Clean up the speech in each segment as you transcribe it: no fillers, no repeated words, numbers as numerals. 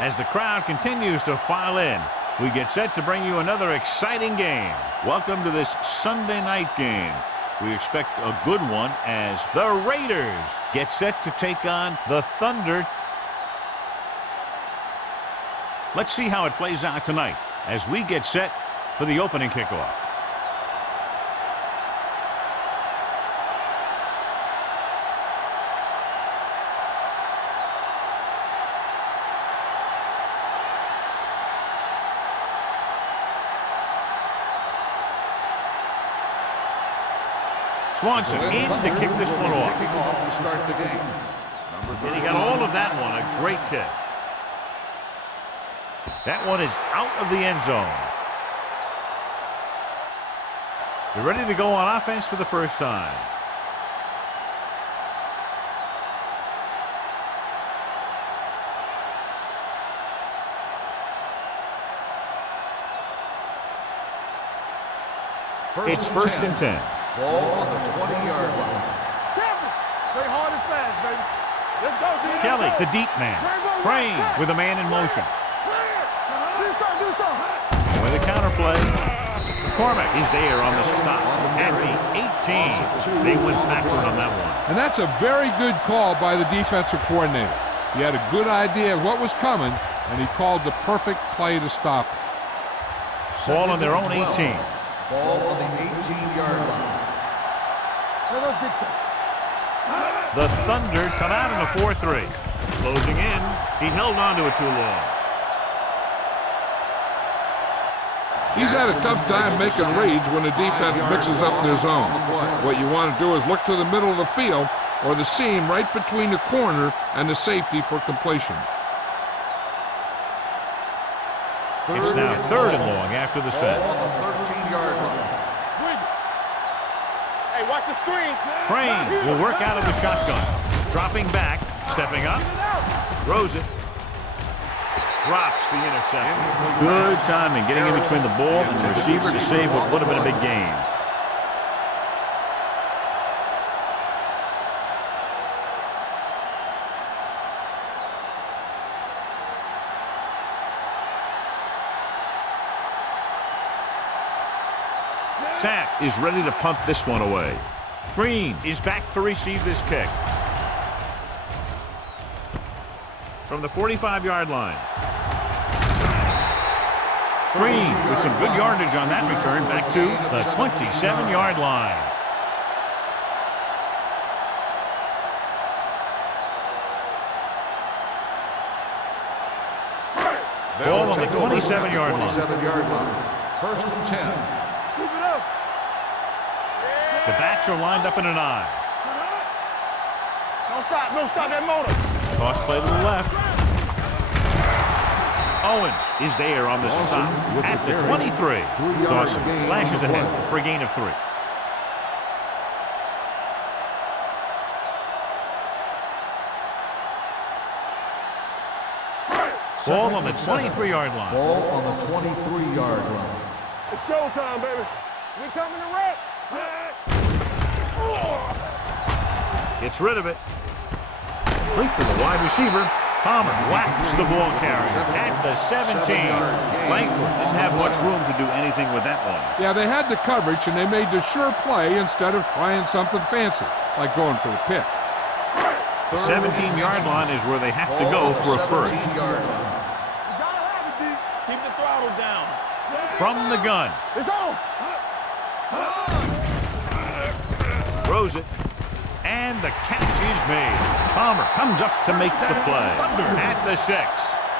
As the crowd continues to file in, we get set to bring you another exciting game. Welcome to this Sunday night game. We expect a good one as the Raiders get set to take on the Thunder. Let's see how it plays out tonight as we get set for the opening kickoff. Swanson in to kick this one off. To start the game. And he got all of that one. A great kick. That one is out of the end zone. They're ready to go on offense for the first time. It's first and 10. Ball on the 20-yard line. Play hard and fast, baby. Let's go, G. Kelly, the deep man. Crane with a man in motion. Do something. With a counter play. McCormick is there on the stop at the 18. They went backward on that one. And that's a very good call by the defensive coordinator. He had a good idea of what was coming, and he called the perfect play to stop it. Ball on their own 18. Ball on the 18-yard line. The Thunder come out in a 4-3. Closing in. He held on to it too long. He's had a tough time making reads when the defense mixes up their zone. What you want to do is look to the middle of the field or the seam right between the corner and the safety for completions. It's now third and long after the set. Ball on the 13-yard line. Hey, watch the screen. Crane will work out of the shotgun. Dropping back, stepping up, throws it. Drops the interception. Good timing, getting in between the ball and the receiver to save what would have been a big gain. Sack is ready to punt this one away. Green is back to receive this kick. From the 45-yard line. Green with some good yardage on that return back to the 27-yard line. Ball on the 27-yard line. First and 10. Keep it up. The backs are lined up in an I. Don't stop that motor. Toss play to the left. Owens is there on the stop at the 23. Dawson slashes ahead for a gain of 3. Ball on the 23-yard line. Ball on the 23-yard line. It's showtime, baby. We coming to wreck. Gets rid of it. Complete to the wide receiver. Palmer whacks the ball carrier at the 17. Langford didn't have much room to do anything with that one. Yeah, they had the coverage, and they made the sure play instead of trying something fancy, like going for the pick. The 17-yard line is where they have to go for a first. Keep the throttle down. From the gun. It's on. Throws it. And the catch is made. Palmer comes up to make the play. At the 6.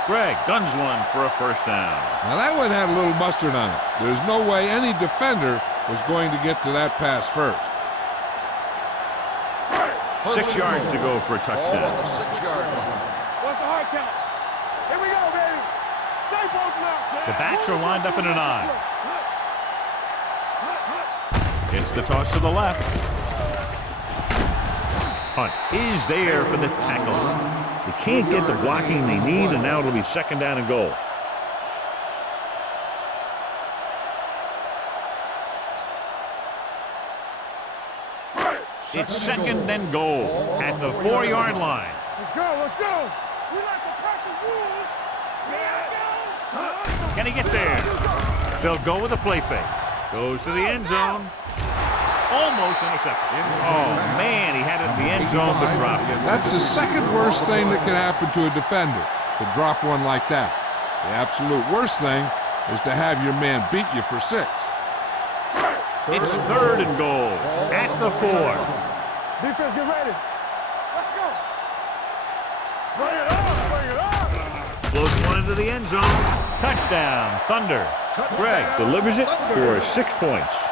Gregg guns one for a first down. Now that one had a little mustard on it. There's no way any defender was going to get to that pass first. 6 yards to go for a touchdown. Ball on the 6-yard line. What's the hard count? Here we go, baby. Stay posted out. The backs are lined up in an I. It's the toss to the left. Hunt is there for the tackle. They can't get the blocking they need, and now it'll be second down and goal. It's second and goal at the 4-yard line. Let's go. We like to practice rules. Can he get there? They'll go with a play fake. Goes to the end zone. Almost intercepted. Oh, man, he had it in the end zone but dropped it. That's the second worst thing that can happen to a defender, to drop one like that. The absolute worst thing is to have your man beat you for 6. It's 3rd and goal at the 4. Defense, get ready. Let's go. Bring it on, bring it on. Floats one into the end zone. Touchdown, Thunder. Greg delivers it for 6 points.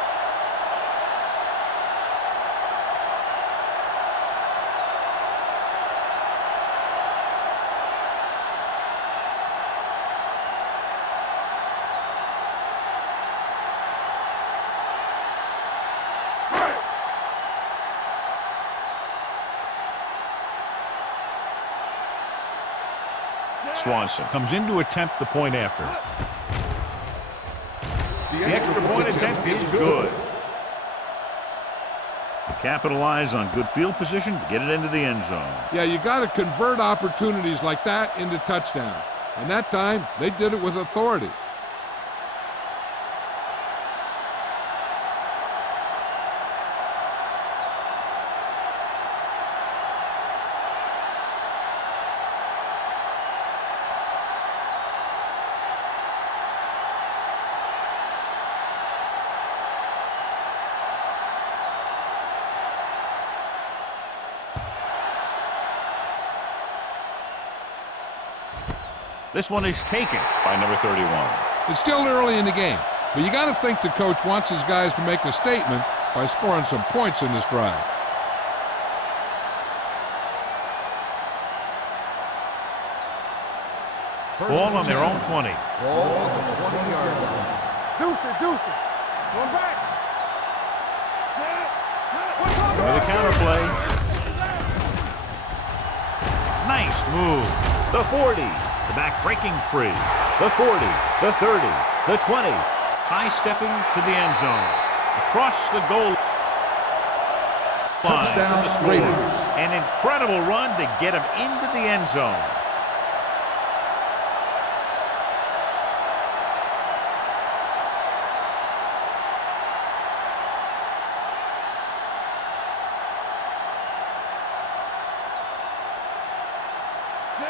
Swanson comes in to attempt the point after. The extra point attempt is good. Capitalize on good field position to get it into the end zone. Yeah, you got to convert opportunities like that into touchdowns. And that time, they did it with authority. This one is taken by number 31. It's still early in the game, but you got to think the coach wants his guys to make a statement by scoring some points in this drive. Ball on their own 20. Ball on the 20-yard line. Deuce it, deuce it. Going back. With a counter play. Nice move. The 40. The back breaking free. The 40. The 30. The 20. High stepping to the end zone. Across the goal line. Touchdown, to the score. Raiders. An incredible run to get him into the end zone.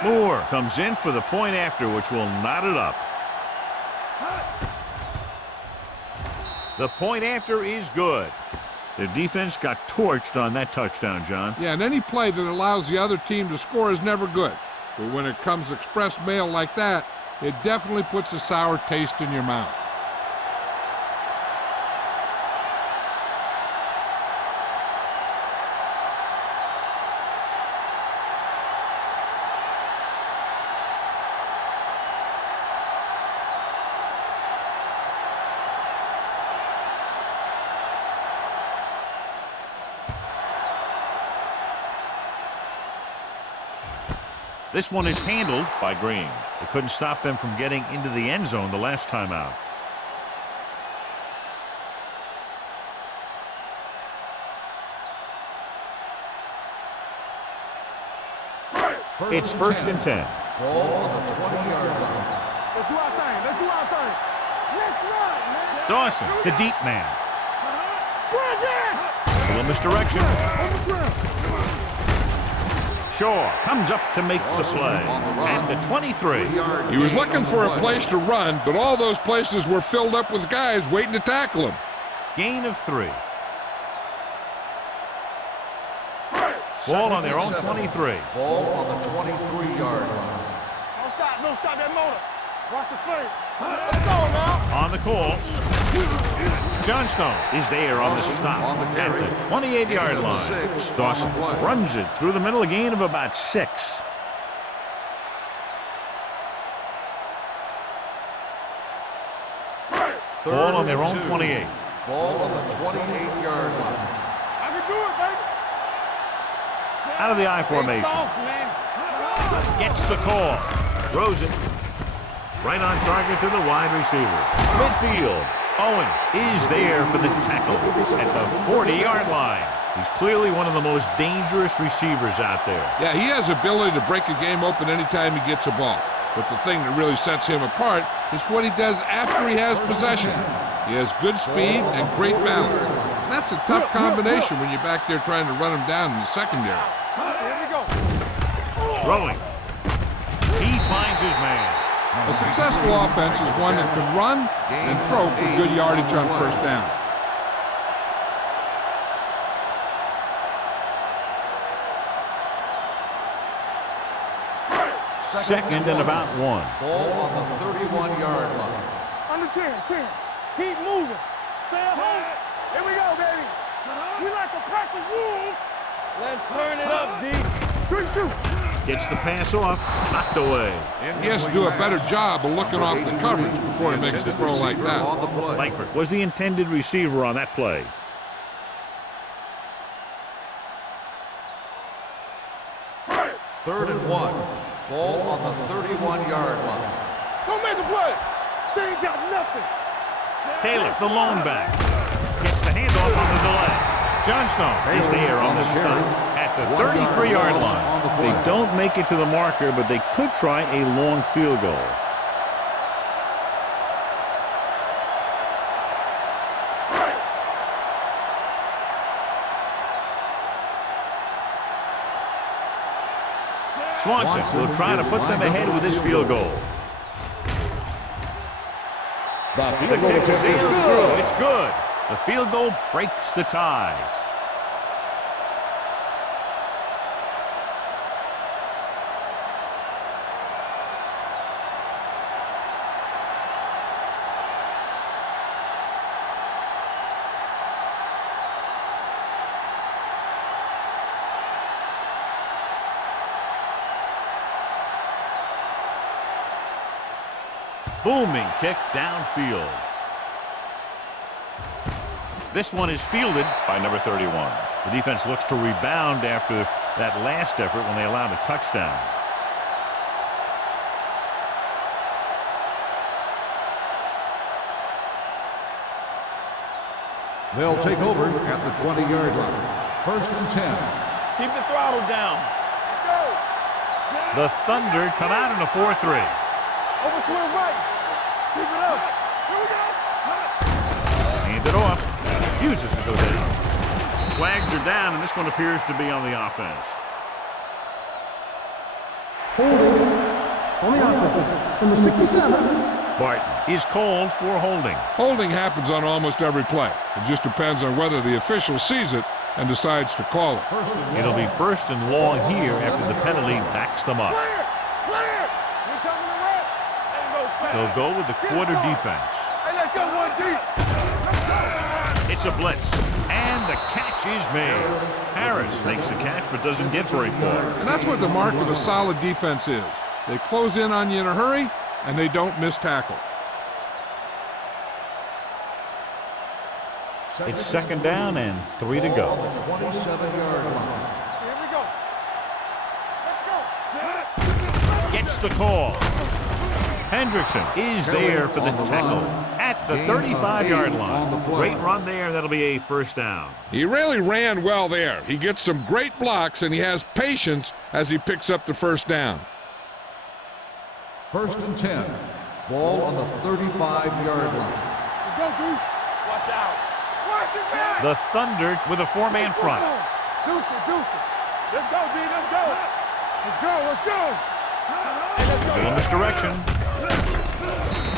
Moore comes in for the point after, which will knot it up. The point after is good. Their defense got torched on that touchdown, John. Yeah, and any play that allows the other team to score is never good. But when it comes express mail like that, it definitely puts a sour taste in your mouth. This one is handled by Green. It couldn't stop them from getting into the end zone the last time out. It's 1st and 10. Ball on the 20-yard line. Let's do our thing. Let's do our thing. Let's run, man. Dawson, the deep man. Bring it. A little misdirection. On the ground. Shaw comes up to make the play at the 23. He was looking for a place to run, but all those places were filled up with guys waiting to tackle him. Gain of 3. Ball on their own 23. Ball on the 23-yard line. Don't stop that motor. Watch the play. Let's go now. On the call. Johnstone is there on the stop at the 28-yard line. Dawson runs it through the middle, a gain of about 6. Ball on their own 28. Ball on the 28-yard line. I can do it, baby. Out of the I formation. Soft, man. Gets the call. Throws it. Right on target to the wide receiver. Midfield. Owens is there for the tackle at the 40-yard line. He's clearly one of the most dangerous receivers out there. Yeah, he has ability to break a game open anytime he gets a ball. But the thing that really sets him apart is what he does after he has possession. He has good speed and great balance. And that's a tough combination when you're back there trying to run him down in the secondary. Here we go. Throwing. He finds his man. A successful offense is one that can run and throw for good yardage on first down. Second and about 1. Ball on the 31-yard line. Under 10. Keep moving. Stay at home. Here we go, baby. We like a pack of wolves. Let's turn it up, D. Shoot. Gets the pass off. Knocked away. He has to do a better job of looking off the coverage before he makes the throw like that. Langford was the intended receiver on that play. Third and 1. Ball on the 31-yard line. Don't make the play. They ain't got nothing. Taylor, the lone back. Gets the handoff on the delay. Johnstone is there on the stop at the 33-yard line. They don't make it to the marker, but they could try a long field goal. Swanson will try to put them ahead with this field goal. The kick sails through. It's good. The field goal breaks the tie. Booming kick downfield. This one is fielded by number 31. The defense looks to rebound after that last effort when they allowed a touchdown. They'll take over at the 20-yard line. First and 10. Keep the throttle down. Let's go. The Thunder come out in a 4-3. Over swing right. Keep it up. Here we go. Hand it off. Refuses to go down. Flags are down, and this one appears to be on the offense. Holding on the offense, number 67. Barton is called for holding. Holding happens on almost every play. It just depends on whether the official sees it and decides to call it. It'll be first and long here after the penalty backs them up. Clear. We coming to rest. Ain't no foul. They'll go with the quarter defense. Hey, let's go one deep. It's a blitz, and the catch is made. Harris makes the catch but doesn't get very far. And that's what the mark of a solid defense is. They close in on you in a hurry, and they don't miss tackle. It's second down and 3 to go. 27-yard line. Here we go. Let's go. Gets the call. Hendrickson is there for the tackle at the 35-yard line. Great run there. That'll be a first down. He really ran well there. He gets some great blocks, and he has patience as he picks up the first down. First and 10. Ball on the 35-yard line. Let's go, dude. Watch out. Watch it back. The Thunder with a four-man front. Deuce it. Let's go, D. Let's go. Let's go. Hey, let's go. Little misdirection.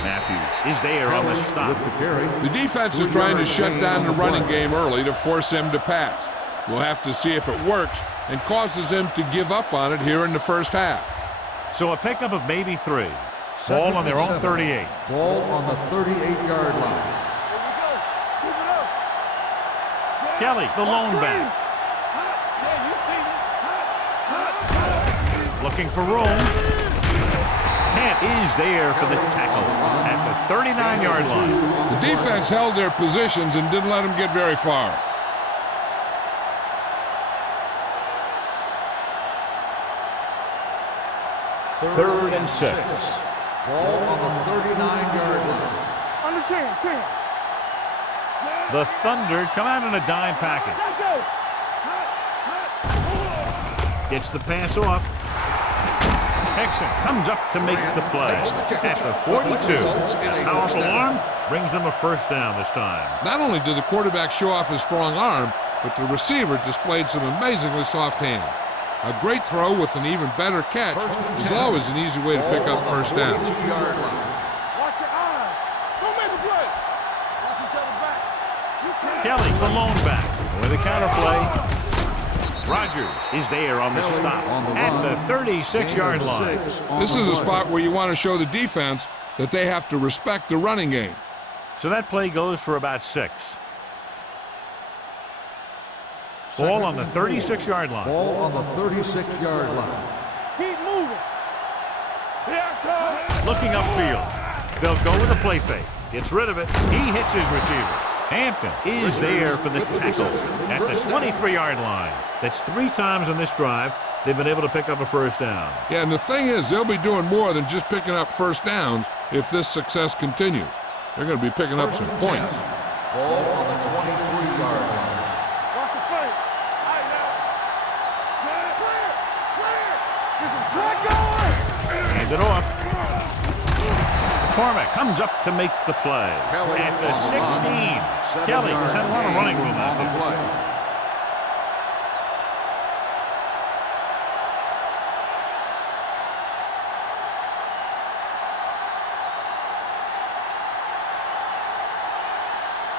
Matthews is there on the stop. The defense is trying to shut down the running game early to force him to pass. We'll have to see if it works and causes him to give up on it here in the first half. So a pickup of maybe 3. Ball on their own 38. Ball on the 38-yard line. Here we go. Keep it up. Kelly, the lone back. Yeah, you see me. Looking for room. Kent is there for the tackle at the 39-yard line. The defense held their positions and didn't let them get very far. Third and 6. Ball on the 39-yard line. Under 10. The Thunder come out in a dime package. Let's go. Gets the pass off. Hickson comes up to make the play at the 42. A powerful arm brings them a first down this time. Not only did the quarterback show off his strong arm, but the receiver displayed some amazingly soft hands. A great throw with an even better catch is always an easy way to pick up first down. Watch your eyes. Don't make a play. Watch each other back. Kelly, the lone back. With a counter play. Rodgers is there on the stop at the 36-yard line. This is a spot where you want to show the defense that they have to respect the running game. So that play goes for about 6. Ball on the 36-yard line. Ball on the 36-yard line. Keep moving. Here it comes. Looking upfield. They'll go with a play fake. Gets rid of it. He hits his receiver. Hampton is there for the tackle at the 23-yard line. That's 3 times on this drive they've been able to pick up a first down. Yeah, and the thing is, they'll be doing more than just picking up first downs if this success continues. They're going to be picking up some points. Ball on the 23-yard line. Watch the play. All right, now. Clear. Get some going. Hand it off. McCormick comes up to make the play at the 16. Kelly has had a lot of running room out there.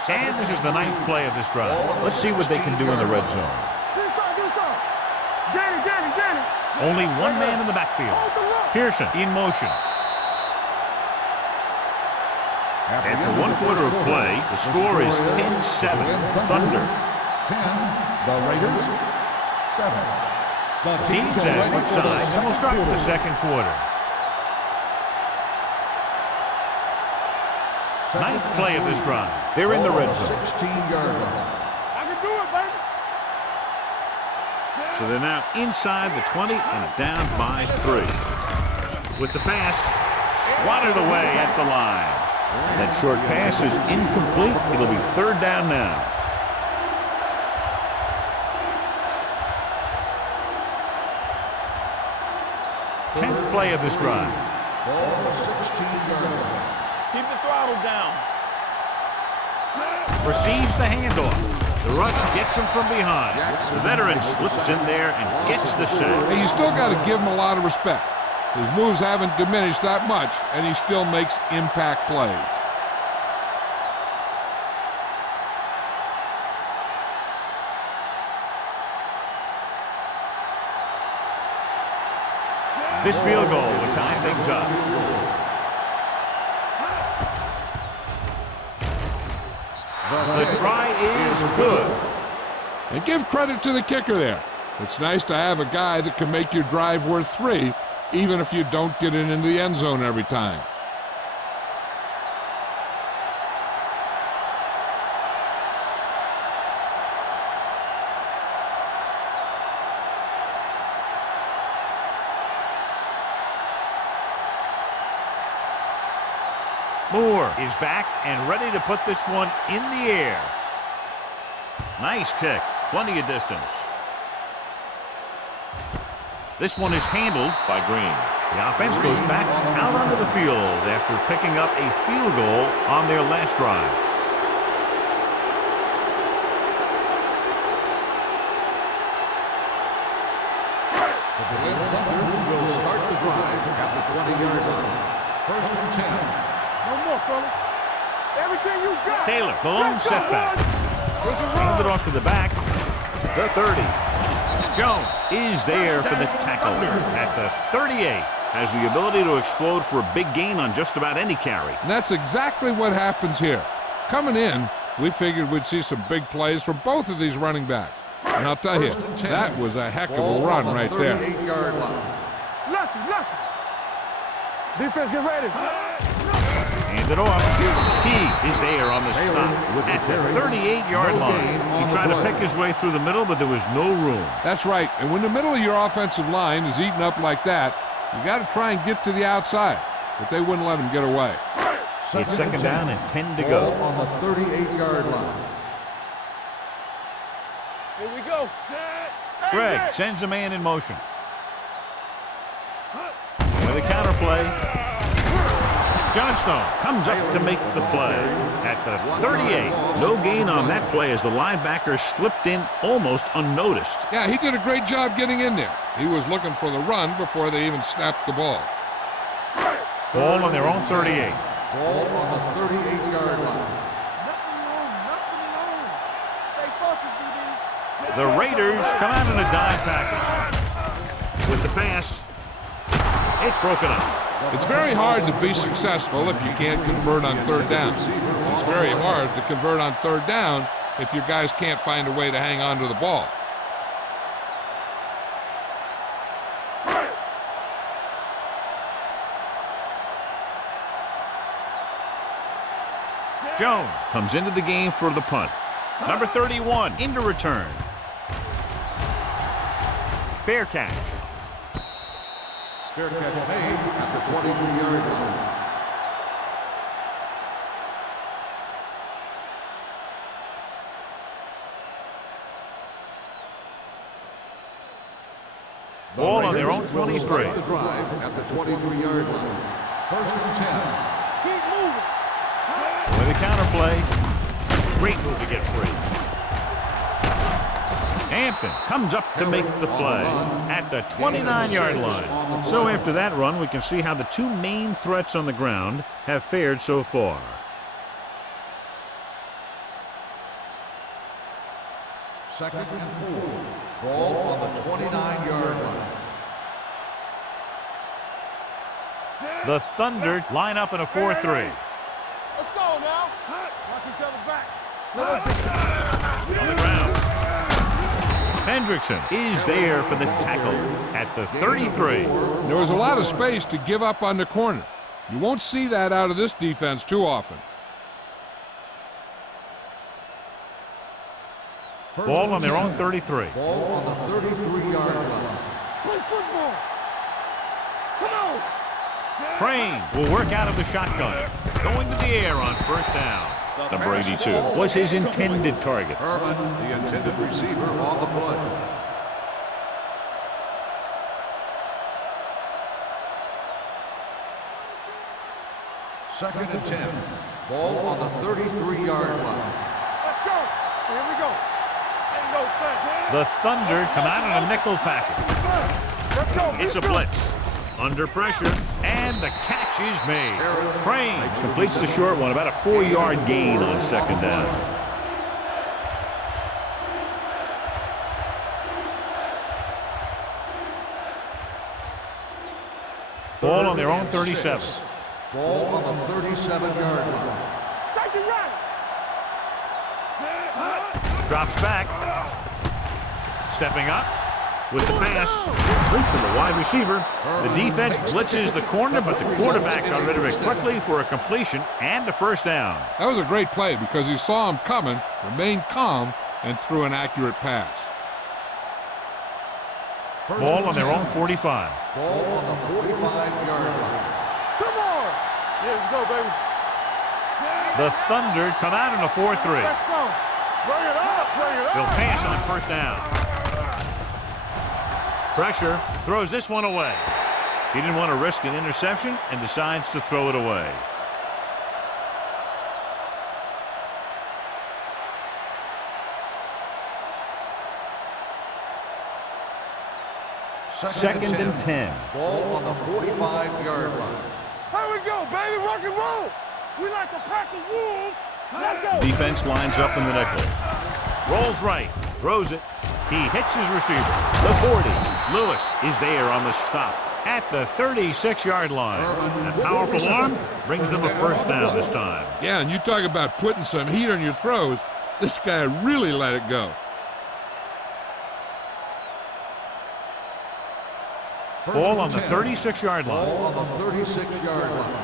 And this is the 9th play of this drive. Let's see what they can do in the red zone. Get it. Only one man in the backfield. Pearson in motion. After 1 quarter of play, the score is 10-7. Thunder. 10, the Raiders. 7. The Teams have switched sides, and we'll start with the second quarter. 9th play of this drive. They're in the red zone. 16-yard line. I can do it, baby. So they're now inside the 20 and down by 3. With the pass, swatted away at the line. That short pass is incomplete. It'll be 3rd down now. Tenth play of this drive. Ball on the 16-yard line. Keep the throttle down. Receives the handoff. The rush gets him from behind. The veteran slips in there and gets the sack. Hey, you still got to give him a lot of respect. His moves haven't diminished that much, and he still makes impact plays. This field goal will tie things up. The try is good. And give credit to the kicker there. It's nice to have a guy that can make your drive worth 3, even if you don't get it into the end zone every time. Moore is back and ready to put this one in the air. Nice kick. Plenty of distance. This one is handled by Green. The offense goes back out onto the field after picking up a field goal on their last drive. The Berlin Thunder will start the drive at the 20-yard line. 1st and 10. No more, fella. Everything you got. Taylor, the lone setback. Handed off to the back. The 30. Jones is there for the tackle at the 38. Has the ability to explode for a big gain on just about any carry. And that's exactly what happens here. Coming in, we figured we'd see some big plays from both of these running backs. And I'll tell you, that was a heck of a run right there. 38-yard line. Lucky. Defense, get ready. Hand it off. He is there on the stop at the 38-yard line. He tried to pick his way through the middle, but there was no room. That's right. And when the middle of your offensive line is eaten up like that, you got to try and get to the outside. But they wouldn't let him get away. It's 2nd down and 10 to go. On the 38-yard line. Here we go. Greg sends a man in motion. With a counter play. Johnstone comes up to make the play at the 38. No gain on that play as the linebacker slipped in almost unnoticed. Yeah, he did a great job getting in there. He was looking for the run before they even snapped the ball. Ball on their own 38. Ball on the 38-yard line. The Raiders come out in a dive package. With the pass, it's broken up. It's very hard to be successful if you can't convert on third down. It's very hard to convert on third down if your guys can't find a way to hang on to the ball. Jones comes into the game for the punt. Number 31 into return. Fair catch. Fair catch made at the 23-yard line. Ball on their own 23. Start the drive at the 23-yard line. First and 10. Keep moving. With a counter play. Great move to get free. Hampton comes up to make the play at the 29-yard line. So after that run, we can see how the two main threats on the ground have fared so far. Second and 4. Ball on the 29-yard line. The Thunder line up in a 4-3. Let's go now. Watch each other back. On the ground. Hendrickson is there for the tackle at the 33. There was a lot of space to give up on the corner. You won't see that out of this defense too often. Ball on their own 33. Ball on the 33-yard line. Play football. Come on. Crane will work out of the shotgun. Going to the air on first down. Number 82 was his intended target. Herman, the intended receiver, on the play. Second and 10. Ball on the 33-yard line. Let's go. Here we go. Ain't no thing. The Thunder come out in a nickel package. Let's go. It's a blitz. Under pressure, and the catch is made. Crane completes the short one, about a 4-yard gain on second down. Ball on their own 37. Ball on the 37-yard line. Safety right. Drops back. Stepping up with the pass. Complete to the wide receiver. The defense blitzes the corner, but the quarterback got rid of it quickly for a completion and a first down. That was a great play because he saw him coming, remained calm, and threw an accurate pass. Ball on their own 45. Ball on the 45-yard line. Come on. Here we go, baby. The Thunder come out in a 4-3. Let's go. Bring it up. Bring it up. They'll pass on first down. Pressure, throws this one away. He didn't want to risk an interception and decides to throw it away. Second and 10. Ball on the 45-yard line. Here we go, baby. Rock and roll. We like a pack of wolves. Let's go. Defense lines up in the nickel. Rolls right, throws it. He hits his receiver. The 40. Lewis is there on the stop at the 36-yard line. That powerful arm brings them a first down this time. Yeah, and you talk about putting some heat on your throws. This guy really let it go. Ball on the 36-yard line. Ball on the 36-yard line.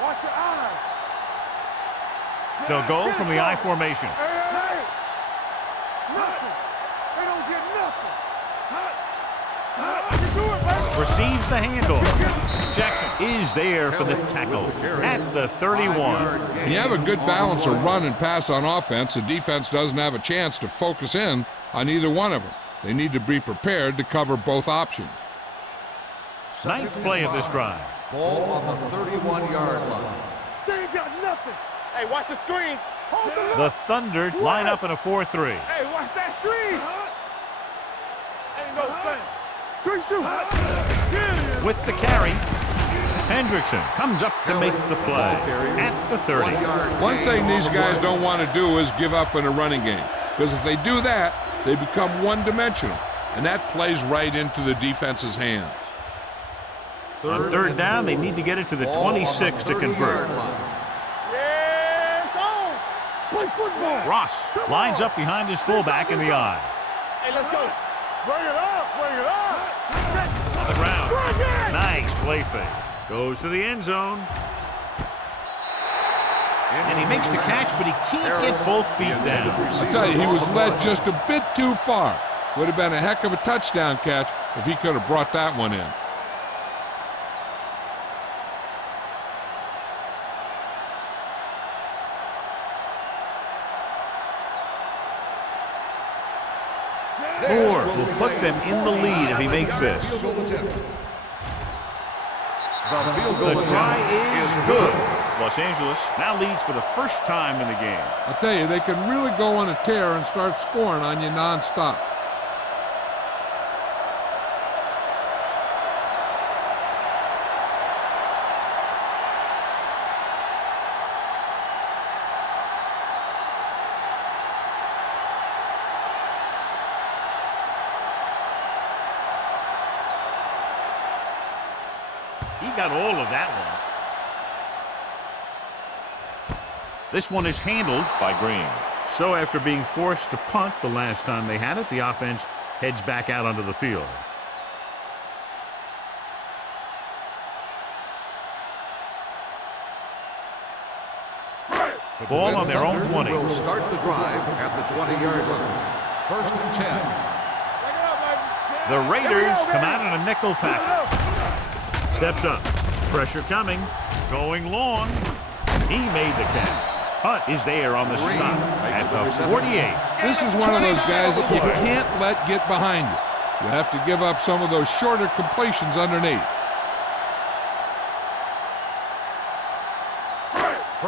Watch your eyes. They'll go from the I formation. Hey. Nothing. They don't get nothing. You do it, baby. Receives the handoff. Jackson is there for the tackle at the 31. When you have a good balance of run and pass on offense, the defense doesn't have a chance to focus in on either one of them. They need to be prepared to cover both options. Ninth play of this drive. Ball on the 31-yard line. They ain't got nothing. Hey, watch the screen. Hold the The Thunder line up in a 4-3. Hey, watch that screen. Ain't no thing. Great shoot. With the carry, Hendrickson comes up to make the play at the 30. One thing these guys don't want to do is give up in a running game, because if they do that, they become one-dimensional, and that plays right into the defense's hands. On third down, they need to get it to the 26 to convert. Yeah, it's on. Play football. Ross lines up behind his fullback in the eye. Hey, let's go. Bring it up. Bring it up. On the ground. Nice play fake. Goes to the end zone. And he makes the catch, but he can't get both feet down. I tell you, he was led just a bit too far. Would have been a heck of a touchdown catch if he could have brought that one in. Moore will put them in the lead if he makes this. The try is good. Los Angeles now leads for the first time in the game. I tell you, they can really go on a tear and start scoring on you nonstop. He got all of that one. This one is handled by Green. So after being forced to punt the last time they had it, the offense heads back out onto the field. Ball on their own 20. Will start the drive at the 20-yard line. First and 10. The Raiders come out in a nickel package. Steps up. Pressure coming. Going long. He made the catch. Hunt is there on the stop at the 48. This is one of those guys that you can't let get behind you. You have to give up some of those shorter completions underneath.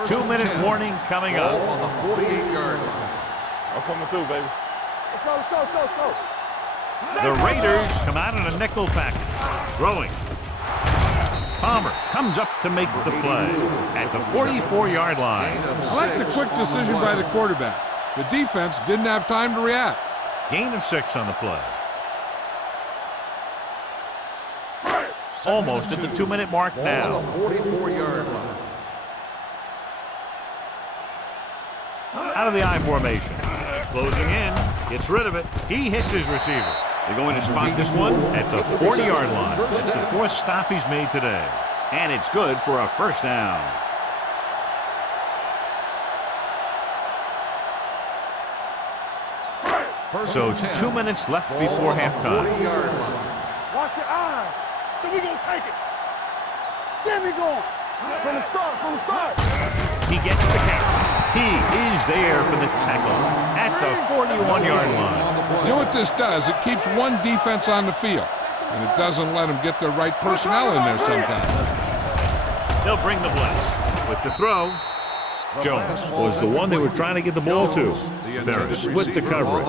2-minute warning coming up. Ball on the 48-yard line. I'm coming through, baby. Let's go, let's go, let's go, let's go. The Raiders come out in a nickel package. Throwing. Palmer comes up to make the play at the 44-yard line. I like the quick decision by the quarterback. The defense didn't have time to react. Gain of 6 on the play. Almost at the 2-minute mark now. On the 44-yard line. Out of the I formation. Closing in. Gets rid of it. He hits his receiver. They're going to spot this one at the 40-yard line. It's the fourth stop he's made today. And it's good for a first down. So 2 minutes left before halftime. Watch your eyes. So we're going to take it. There we go. From the start, from the start. He gets the catch. He is there for the tackle at the 41-yard line. You know what this does? It keeps one defense on the field, and it doesn't let them get the right personnel in there sometimes. They'll bring the blitz. With the throw, Jones was the one they were trying to get the ball to. Ferris with the coverage.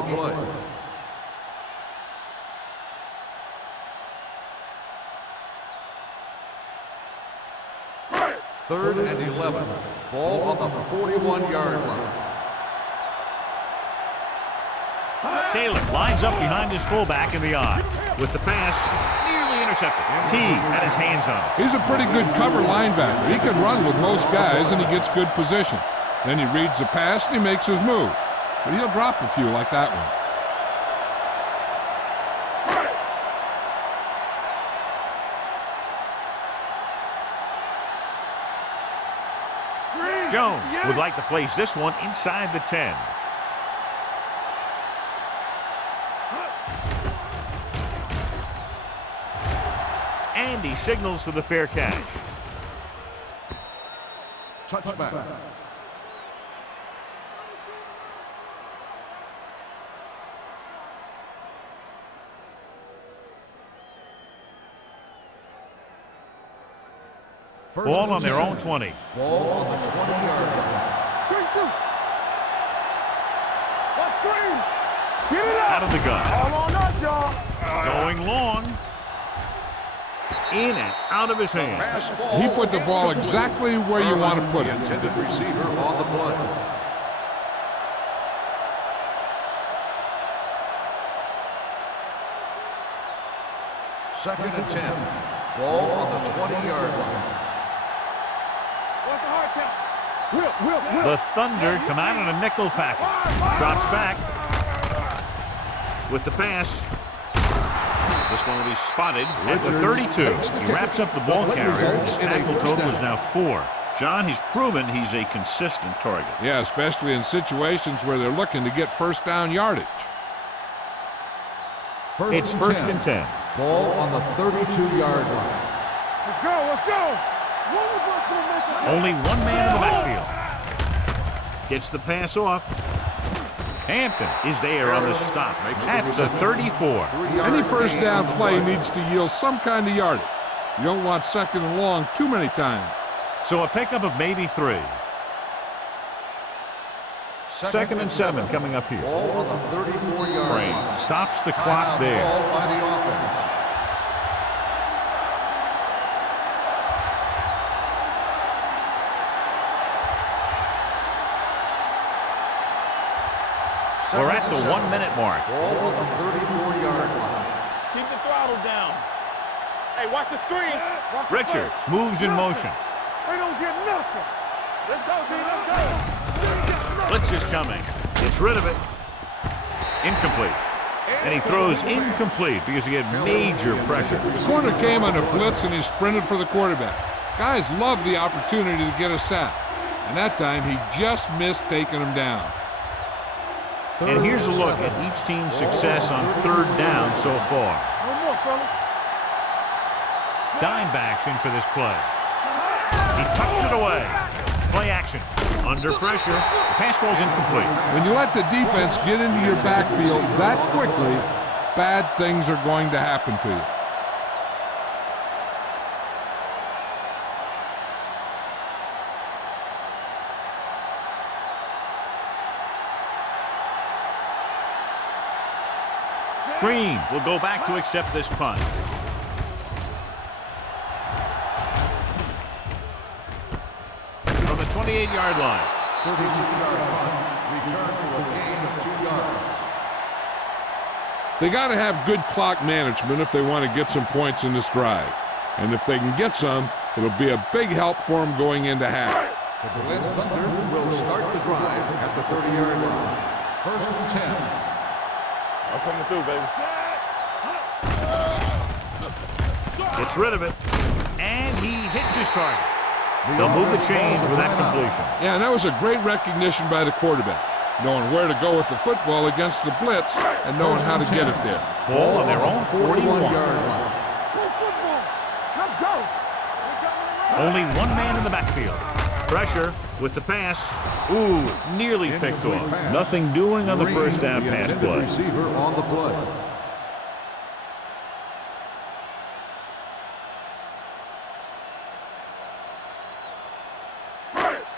Third and 11. Ball on the 41-yard line. Taylor lines up behind his fullback in the eye. With the pass, nearly intercepted. T had his hands on it. He's a pretty good cover linebacker. He can run with most guys, and he gets good position. Then he reads the pass, and he makes his move. But he'll drop a few like that one. Jones would like to place this one inside the 10. And he signals for the fair catch. Touchback. Ball on their own 20. Ball on the 20-yard line. Let's screen. Get it up. Out of the gun. All on us, y'all. Going long. In and out of his hands. He put the ball exactly where you want to put it. The intended receiver on the play. Second and 10. Ball on the 20-yard line. What's the hard count? Whip. The Thunder come out in a nickel package. Drops back. With the pass. This one will be spotted at the 32. He wraps up the ball carrier. His tackle total is now 4. John, he's proven he's a consistent target. Yeah, especially in situations where they're looking to get first down yardage. It's first and 10. Ball on the 32-yard line. Let's go. Only one man in the backfield. Gets the pass off. Hampton is there on the stop at the 34. Any first down play needs to yield some kind of yardage. You don't want second and long too many times. So a pickup of maybe 3. Second and 7 coming up here. Ball on the 34-yard line. Stops the clock there. Ball by the offense. We're at the 1-minute mark. Ball on the 34-yard line. Keep the throttle down. Hey, watch the screen. Richards moves in motion. They don't get nothing. Let's go, D. Let's go. Blitz is coming. Gets rid of it. Incomplete. And he throws incomplete because he had major pressure. The corner came on a blitz and he sprinted for the quarterback. Guys love the opportunity to get a sack. And that time he just missed taking him down. And here's a look at each team's success on third down so far. No more, fella. Dime backs in for this play. He tucks it away. Play action. Under pressure. The pass falls incomplete. When you let the defense get into your backfield that quickly, bad things are going to happen to you. Green will go back to accept this punt. From the 28-yard line. 36-yard punt. Return for a gain of 2 yards. They got to have good clock management if they want to get some points in this drive. And if they can get some, it'll be a big help for them going into half. The Berlin Thunder will start the drive at the 30-yard line. First and 10. I'm coming through, baby. Gets rid of it. And he hits his target. They'll move the chains with that completion. Yeah, and that was a great recognition by the quarterback, knowing where to go with the football against the blitz and knowing how to get it there. Ball on their own 41. Go football. Let's go. Only one man in the backfield. Pressure with the pass. Ooh, nearly picked off. Nothing doing on the first down pass play. Receiver on the play.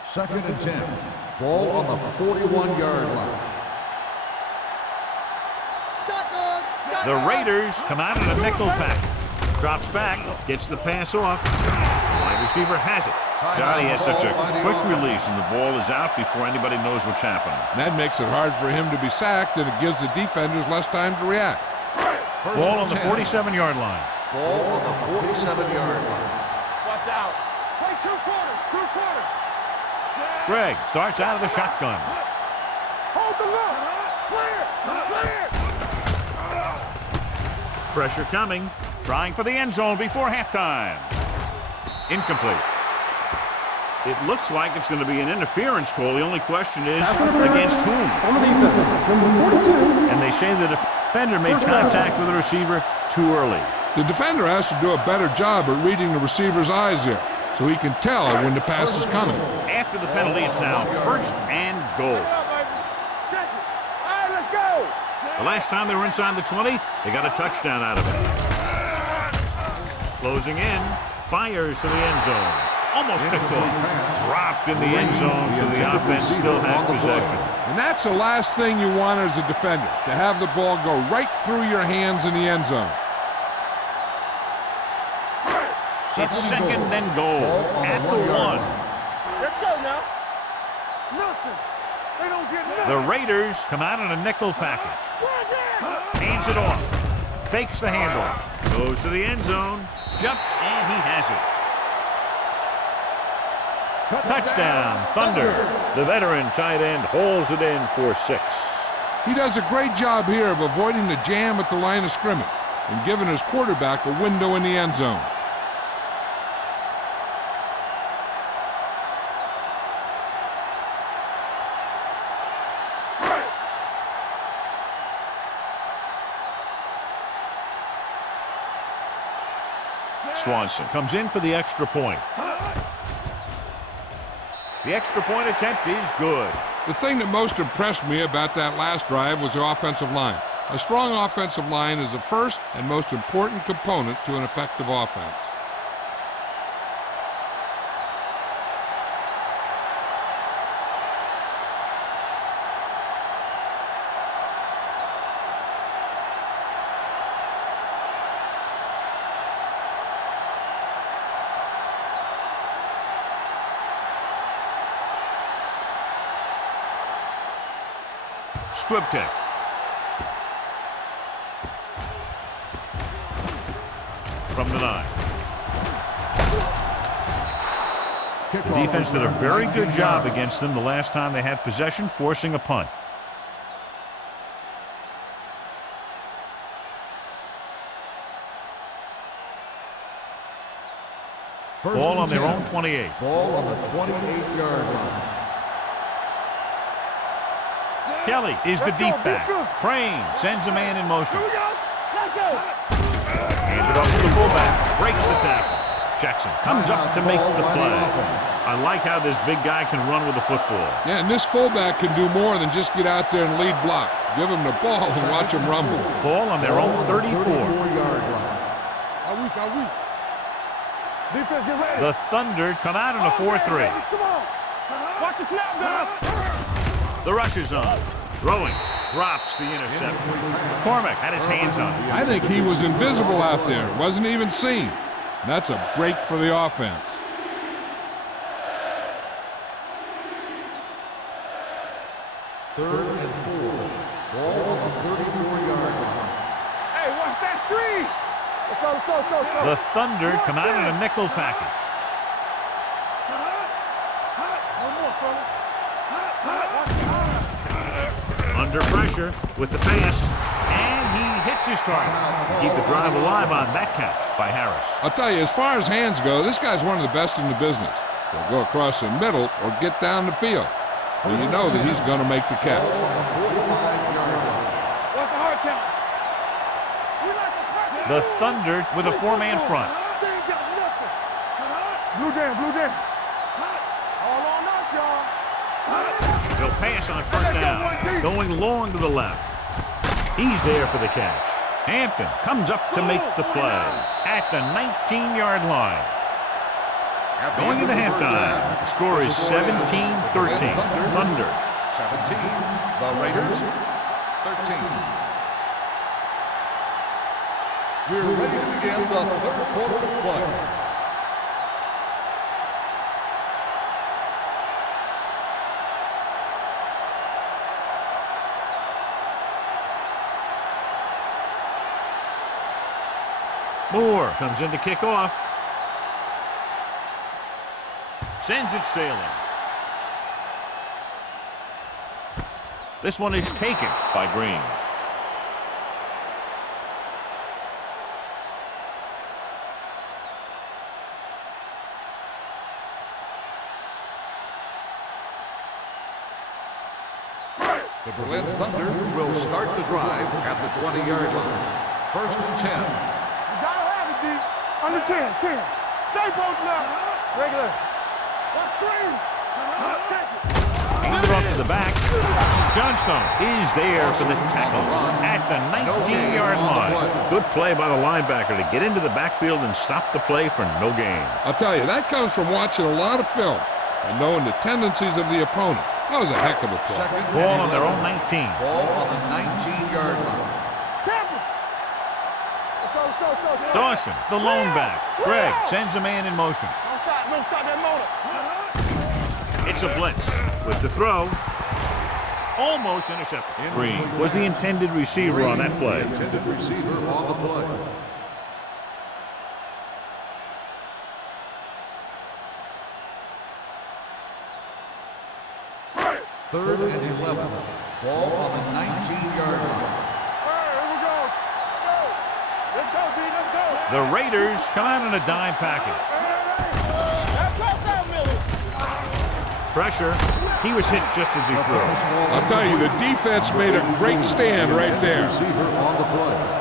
Second and 10. Ball on the 41-yard line. The Raiders come out in a nickel package. Drops back, gets the pass off. Wide receiver has it. Johnny has such a quick release, and the ball is out before anybody knows what's happening. That makes it hard for him to be sacked, and it gives the defenders less time to react. Ball on the 47-yard line. Ball on the 47-yard line. Watch out. Play 2 quarters. 2 quarters. Greg starts out of the shotgun. Hold the look. Clear. Pressure coming. Trying for the end zone before halftime. Incomplete. It looks like it's going to be an interference call. The only question is against whom? On the defense, number 42. And they say the defender made contact with the receiver too early. The defender has to do a better job at reading the receiver's eyes here, so he can tell when the pass is coming. After the penalty, it's now first and goal. Check it. All right, let's go. The last time they were inside the 20, they got a touchdown out of it. Closing in, fires to the end zone. Almost picked off. Dropped in the end zone, so the offense still has possession. And that's the last thing you want as a defender, to have the ball go right through your hands in the end zone. It's second and goal at the 1. Let's go now. Nothing. They don't get nothing. The Raiders come out in a nickel package. Hands it off. Fakes the handoff. Goes to the end zone. Jumps, and he has it. Touchdown, Thunder. The veteran tight end hauls it in for 6. He does a great job here of avoiding the jam at the line of scrimmage and giving his quarterback a window in the end zone. Swanson comes in for the extra point. The extra point attempt is good. The thing that most impressed me about that last drive was the offensive line. A strong offensive line is the first and most important component to an effective offense. Squib kick. From the 9. The defense did a very good job against them the last time they had possession, forcing a punt. Ball on their own 28. Ball on the 28-yard line. Kelly is the deep back. Crane sends a man in motion. Handed off to the fullback. Breaks the tackle. Jackson comes up to make the play. I like how this big guy can run with the football. Yeah, and this fullback can do more than just get out there and lead block. Give him the ball and watch him rumble. Ball on their own 34. Defense, get ready. The Thunder come out in a 4-3. Come on. Watch the snap, guys. The rush is on. Throwing. Drops the interception. McCormick had his hands on it. I think he was invisible out there. Wasn't even seen. And that's a break for the offense. Third and 4. Ball on the 34-yard line. Hey, watch that screen. Let's go, let's go, let's go, let's go. The Thunder come out in a nickel package. One more, fellas. Under pressure with the pass, and he hits his target. Keep the drive alive on that catch by Harris. I'll tell you, as far as hands go, this guy's one of the best in the business. They'll go across the middle or get down the field. So you know that he's going to make the catch. What's the hard count? The Thunder with a 4-man front. They ain't got nothing. Blue down, blue down. All on us, y'all. He'll pass on first down. Going long to the left. He's there for the catch. Hampton comes up to make the play at the 19-yard line. Going into halftime, the score is 17-13. Thunder. 17. The Raiders, 13. We're ready to begin the third quarter of play. Moore comes in to kick off. Sends it sailing. This one is taken by Green. The Berlin Thunder will start the drive at the 20-yard line. First and 10. You gotta have it, D. Under 10, 10. Stay both now. Regular. One screen. Take it. Hand it off to the back. Johnstone is there for the tackle at the 19-yard line. Good play by the linebacker to get into the backfield and stop the play for no gain. I'll tell you, that comes from watching a lot of film and knowing the tendencies of the opponent. That was a heck of a play. Ball on their own 19. Ball on the 19-yard line. Let's go. Dawson, the lone back. Greg sends a man in motion. Don't stop that motor. It's a blitz with the throw. Almost intercepted. Green was the intended receiver on that play. Intended receiver on the play. Third and 11. Ball on the 19-yard line. Here we go. Let's go, D. Let's go. The Raiders come out in a dime package. That's outside, Millie. Pressure. He was hit just as he threw. I'll tell you, the defense made a great stand right there. Receiver on the play.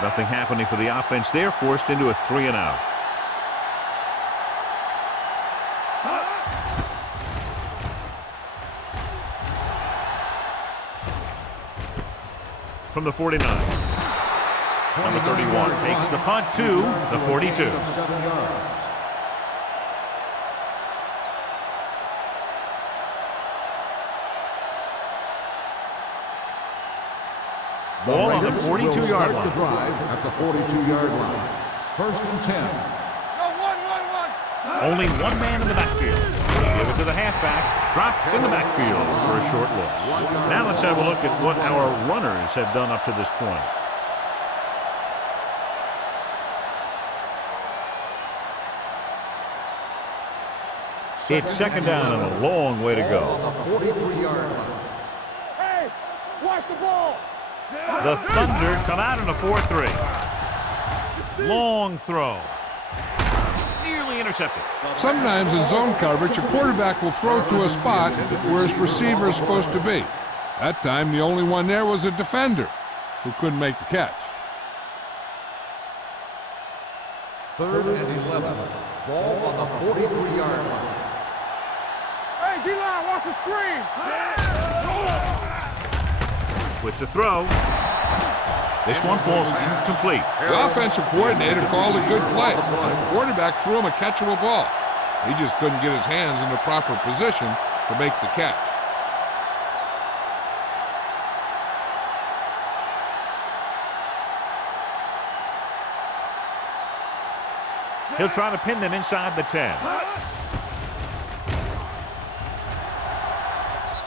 Nothing happening for the offense there, forced into a 3-and-out. From the 49. Number 31 takes the punt to the 42. 7 yards. Ball on the 42-yard The line. drive at the 42-yard line. First and 10. Only one man in the backfield. Give it to the halfback. Dropped in the backfield for a short loss. Now let's have a look at what our runners have done up to this point. It's second down and a long way to On go. the 43-yard line. Hey, watch the ball. The Thunder come out in a 4-3. Long throw. Nearly intercepted. Sometimes in zone coverage, a quarterback will throw to a spot where his receiver is supposed to be. That time, the only one there was a defender who couldn't make the catch. Third and 11. Ball on the 43-yard line. Hey, D-line, watch the screen. With the throw. This one falls incomplete. The offensive coordinator called a good play. The quarterback threw him a catchable ball. He just couldn't get his hands in the proper position to make the catch. He'll try to pin them inside the 10.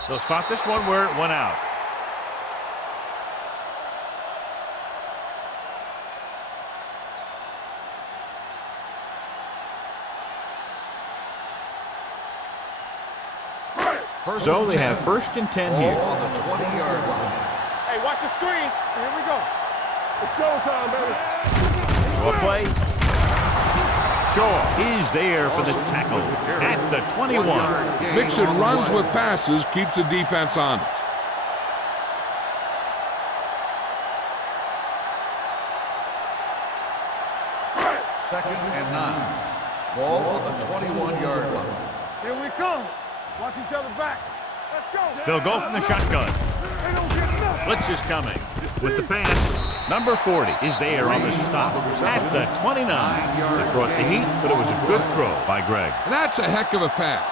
They'll spot this one where it went out. So they have first and 10 here. Ball on the 20-yard line. Hey, watch the screen. Here we go. It's showtime, baby. What play? Shaw is there for the tackle at the 21. Mixing runs with passes keeps the defense honest. Second and 9. Ball on the 21-yard line. Here we come. Watch each other back. Let's go. They'll go from the shotgun. They don't get enough. Blitz is coming. With the pass, number 40 is there on the stop at the 29. It brought the heat, but it was a good throw by Greg. And that's a heck of a pass.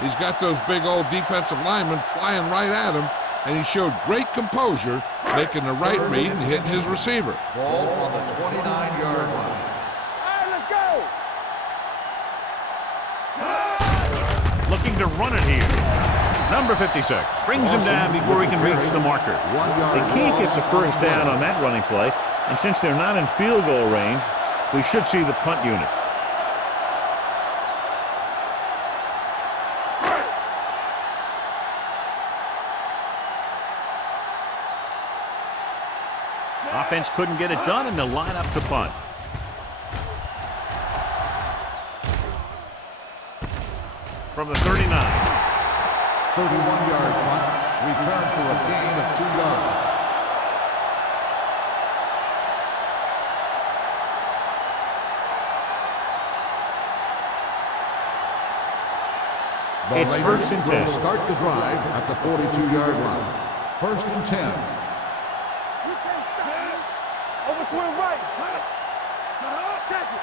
He's got those big old defensive linemen flying right at him, and he showed great composure, making the right read and hitting his receiver. Ball on the 29-yard line. All right, let's go. Looking to run it here. Number 56 brings him down before he can reach the marker. They can't get the first down on that running play, and since they're not in field goal range, we should see the punt unit. Offense couldn't get it done, and they'll line up to punt. From the 39. 31-yard punt. Return for a gain of 2 yards. It's first and 10. Start the drive at the 42-yard line. First and 10. You can't stop me. Over swing right. Check it.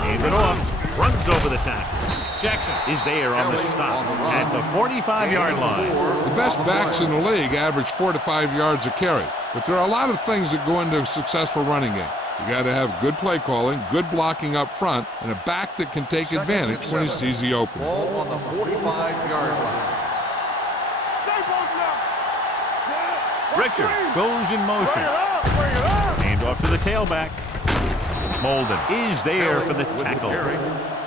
Hand it off. Runs over the tackle. Jackson is there on the stop at the 45-yard line. The best backs in the league average 4 to 5 yards a carry. But there are a lot of things that go into a successful running game. You got to have good play calling, good blocking up front, and a back that can take advantage when he sees the opening. Ball on the 45-yard line. Stay both now. Richards goes in motion. Bring it up. Hand off to the tailback. Molden is there for the tackle.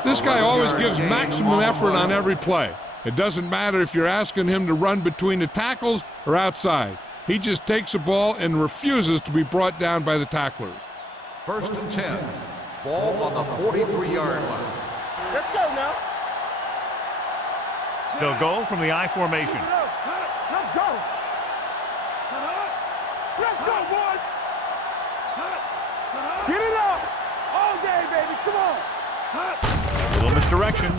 This guy always gives maximum effort on every play. It doesn't matter if you're asking him to run between the tackles or outside. He just takes the ball and refuses to be brought down by the tacklers. First and 10. Ball on the 43-yard line. Let's go now. They'll go from the I formation. Let's go. Let's go, boys. Get it up. All day, baby. Come on. A little misdirection.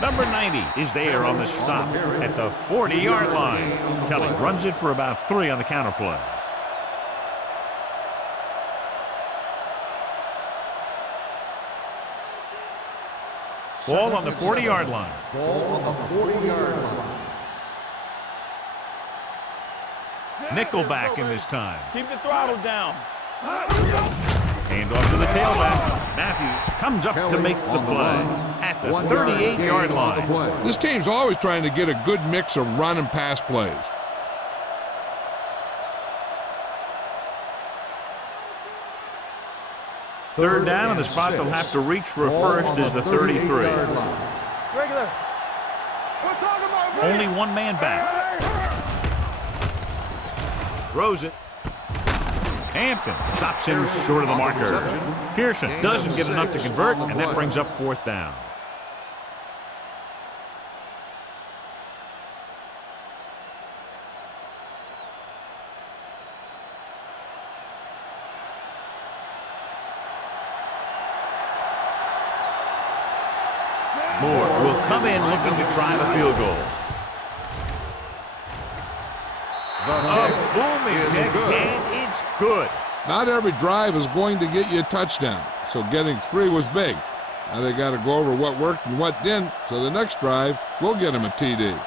Number 90 is there on the stop at the 40-yard line. Kelly runs it for about 3 on the counter play. Ball on the 40-yard line. Ball on the 40-yard line. Nickelback in this time. Keep the throttle down. Hand off to the tailback. Matthews comes up to make the play at the 38-yard line. This team's always trying to get a good mix of run and pass plays. Third down, and the spot they'll have to reach for a first is the 33. Regular. We're talking about Only one man back. Throws it. Hampton stops him short of the marker. Pearson doesn't get enough to convert, and that brings up 4th down. Moore will come in looking to try the field goal. A booming kick, and it's good. Not every drive is going to get you a touchdown, so getting 3 was big. Now they got to go over what worked and what didn't, so the next drive will get him a TD.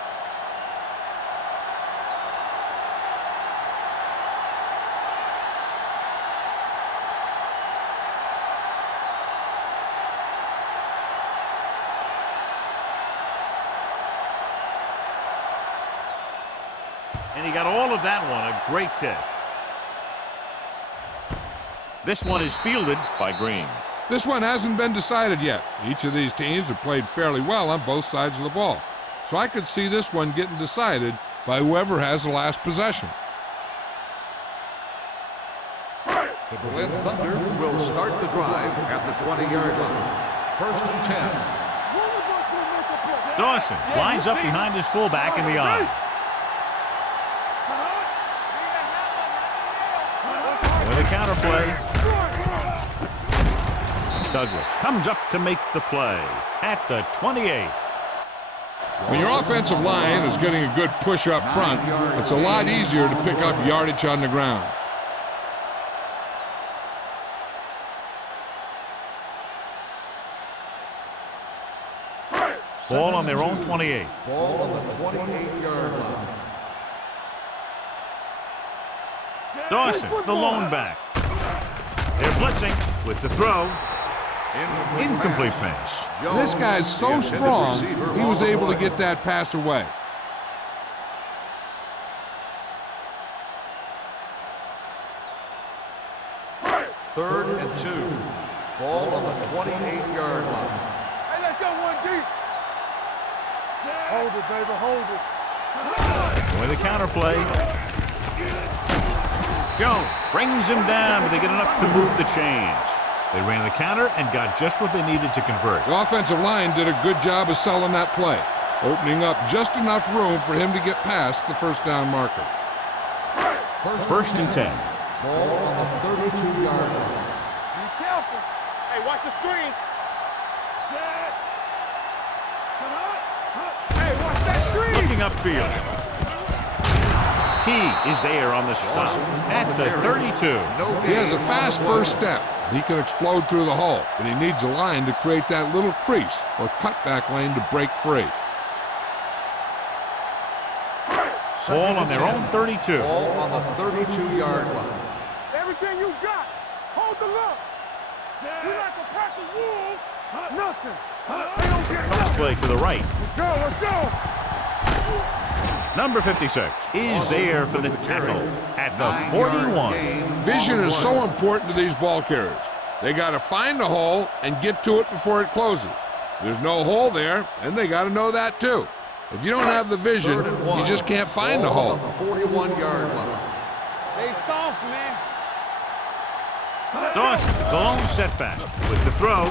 And he got all of that one, a great kick. This one is fielded by Green. This one hasn't been decided yet. Each of these teams have played fairly well on both sides of the ball. So I could see this one getting decided by whoever has the last possession. The Berlin Thunder will start the drive at the 20-yard line. First and 10. Dawson lines up behind his fullback in the eye. With a counter play. Douglas comes up to make the play at the 28. When your offensive line is getting a good push up front, it's a lot easier to pick up yardage on the ground. Ball on their own 28. Ball on the 28-yard line. Dawson, the lone back. They're blitzing with the throw. Incomplete pass. This guy's so strong, he was able to get that pass away. Third and 2. Ball on the 28-yard line. Hey, let's go one deep. Hold it, baby, hold it. With a counter play. Jones brings him down, but they get enough to move the chains. They ran the counter and got just what they needed to convert. The offensive line did a good job of selling that play. opening up just enough room for him to get past the first down marker. First and 10. Ball on the 32-yard line. Be careful. Hey, watch the screen. Set. Hey, watch that screen. Looking upfield. T is there on the stop at the 32. He has a fast first step. He can explode through the hole, but he needs a line to create that little crease or cutback lane to break free. Ball on their own 32. Ball on the 32-yard line. Everything you got. Hold the look. You like a pack of wolves. Nothing. They don't get Pass nothing. play to the right. Let's go, let's go. Number 56 is there for the tackle at the 41. Vision is so important to these ball carriers. They got to find the hole and get to it before it closes. There's no hole there, and they got to know that too. If you don't have the vision, you just can't find the hole. 41-yard line. They soft, man. Dawson, the lone setback with the throw.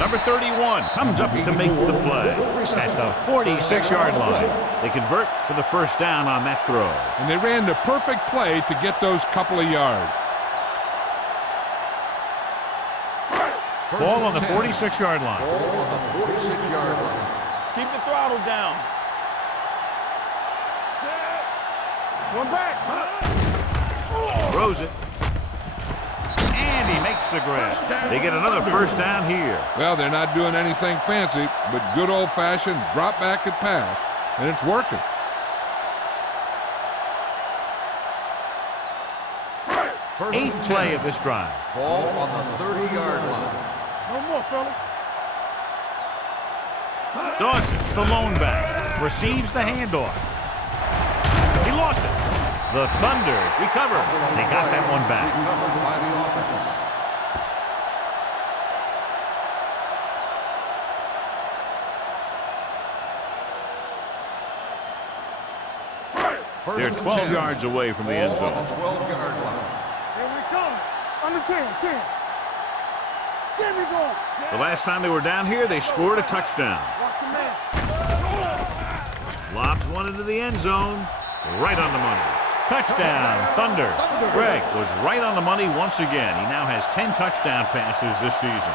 Number 31 comes up to make the play at the 46-yard line. They convert for the first down on that throw. And they ran the perfect play to get those couple of yards. Ball on the 46-yard line. Ball on the 46-yard line. Keep the throttle down. One back. Throws it. And he makes the grab. They get another first down here. Well, they're not doing anything fancy, but good old-fashioned drop back and pass, and it's working. Eighth play of this drive. Ball on the 30-yard line. No more, fellas. Dawson, the lone back, receives the handoff. He lost it. The Thunder recover. They got that one back. Recovered by the offense. They're 12 yards away from the end Ball on zone. the 12-yard line. Here we come. Under 10. There we go. The last time they were down here, they scored a touchdown. Watch your man. Lobs one into the end zone. Right on the money. Touchdown, Thunder. Greg was right on the money once again. He now has 10 touchdown passes this season.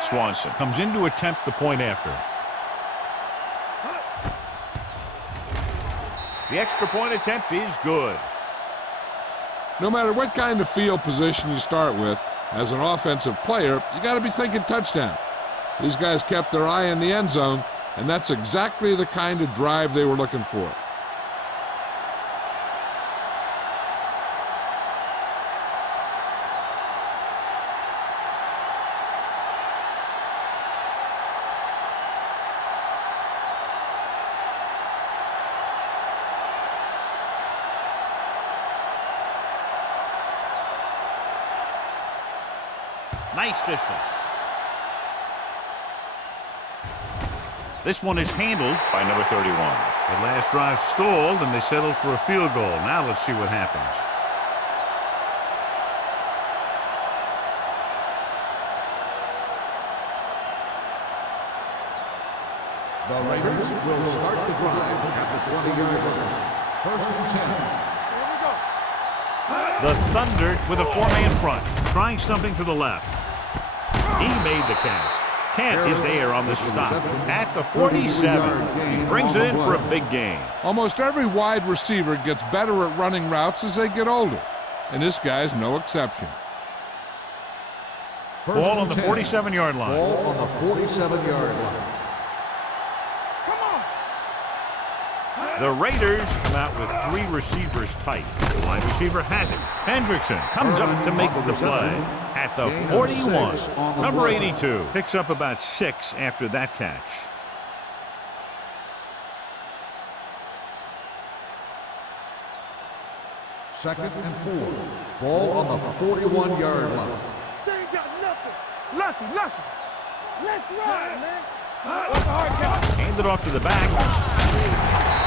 Swanson comes in to attempt the point after. The extra point attempt is good. No matter what kind of field position you start with, as an offensive player, you got to be thinking touchdown. These guys kept their eye in the end zone, and that's exactly the kind of drive they were looking for. Nice distance. This one is handled by number 31. The last drive stalled, and they settled for a field goal. Now let's see what happens. The Raiders will start the drive at the 20-yard line. First and 10. The Thunder with a four-man front, trying something to the left. He made the catch. Kent is there on the stop at the 47. He brings it in for a big gain. Almost every wide receiver gets better at running routes as they get older, and this guy's no exception. Ball on the 47-yard line. Ball on the 47-yard line. The Raiders come out with three receivers tight. The wide receiver has it. Hendrickson comes up to make the play at the 41. Number 82 picks up about 6 after that catch. Second and 4. Ball on the 41-yard line. They ain't got nothing. Lucky. Let's ride, man. hand it off to the back.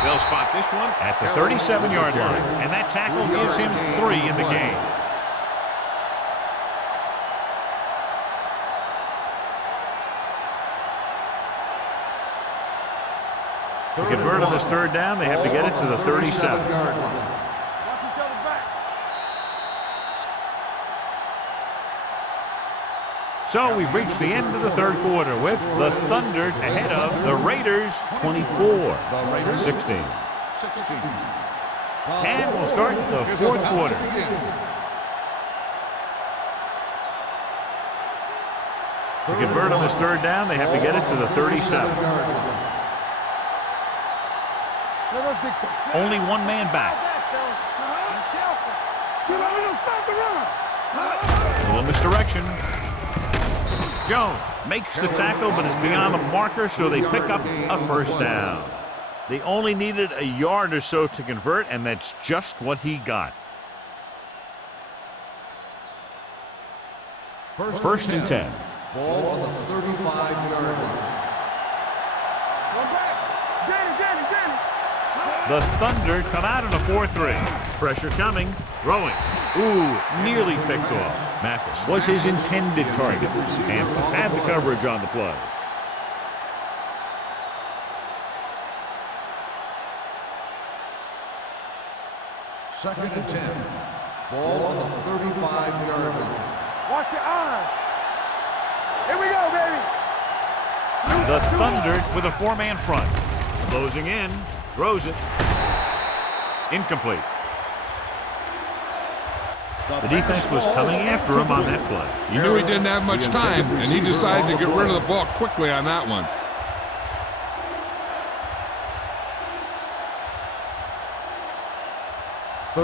They'll spot this one at the 37-yard line, and that tackle gives him 3 in the game. To convert on this third down, they have to get it to the 37. So we've reached the end of the third quarter with the Thunder ahead of the Raiders 24-16. And we'll start the fourth quarter. To convert on this third down, they have to get it to the 37. Only one man back. A little misdirection. Jones makes the tackle, but is beyond the marker, so they pick up a first down. They only needed a yard or so to convert, and that's just what he got. First and 10. Ball on the 35-yard line. The Thunder come out in a 4-3. Pressure coming. Throwing. Ooh, nearly picked off. Mathis was his intended target and had the coverage on the play. Second and 10. Ball on the 35-yard line. Watch your eyes. Here we go, baby. The Thunder with a 4-man front. Closing in. Throws it. Incomplete. The defense was coming after him on that play. He knew he didn't have much time, and he decided to get rid of the ball quickly on that one.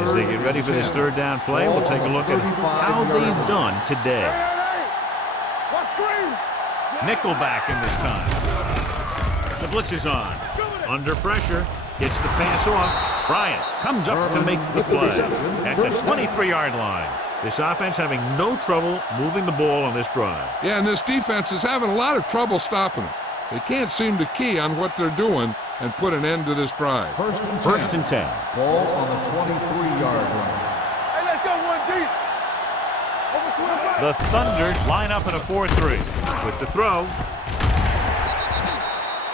As they get ready for this third down play, we'll take a look at how they've done today. Nickelback in this time. The blitz is on. Under pressure. Gets the pass off. Bryant comes up to make the play at the 23-yard line. This offense having no trouble moving the ball on this drive. Yeah, and this defense is having a lot of trouble stopping it. They can't seem to key on what they're doing and put an end to this drive. First and 10. Ball on the 23-yard line. Hey, let's go one deep. The Thunder line up in a 4-3 with the throw.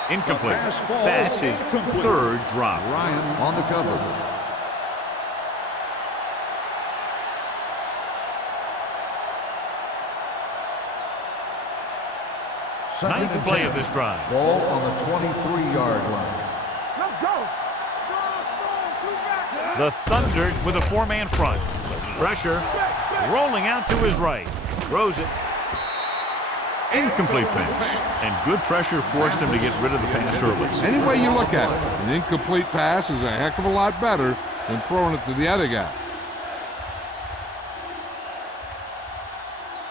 Incomplete. That's his third drop. Ryan on the coverage. Ninth play of this drive. Ball on the 23-yard line. Let's go. The Thunder with a 4-man front. Pressure. Rolling out to his right. Throws it. Incomplete pass. And good pressure forced him to get rid of the pass early. Any way you look at it, an incomplete pass is a heck of a lot better than throwing it to the other guy.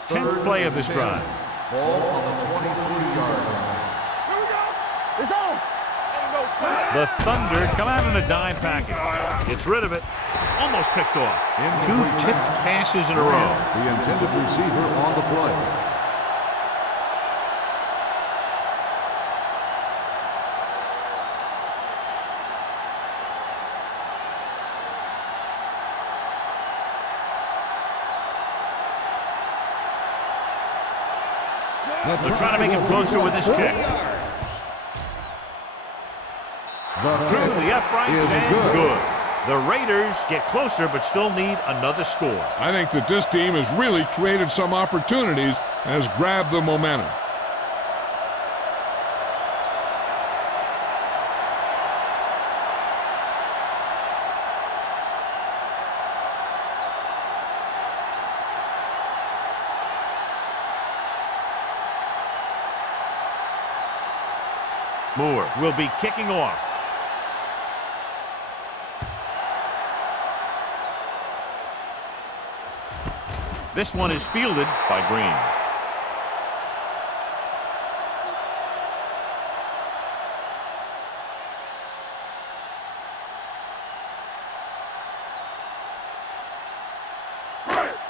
10th play of this drive. Ball on the 23-yard line. Here we go. It's on. The Thunder come out in a dime package. Gets rid of it. Almost picked off. 2 tipped passes in a row. The intended receiver on the play. They're trying to make it closer with this kick. Through the uprights and good. The Raiders get closer but still need another score. I think that this team has really created some opportunities and has grabbed the momentum. Moore will be kicking off. This one is fielded by Green.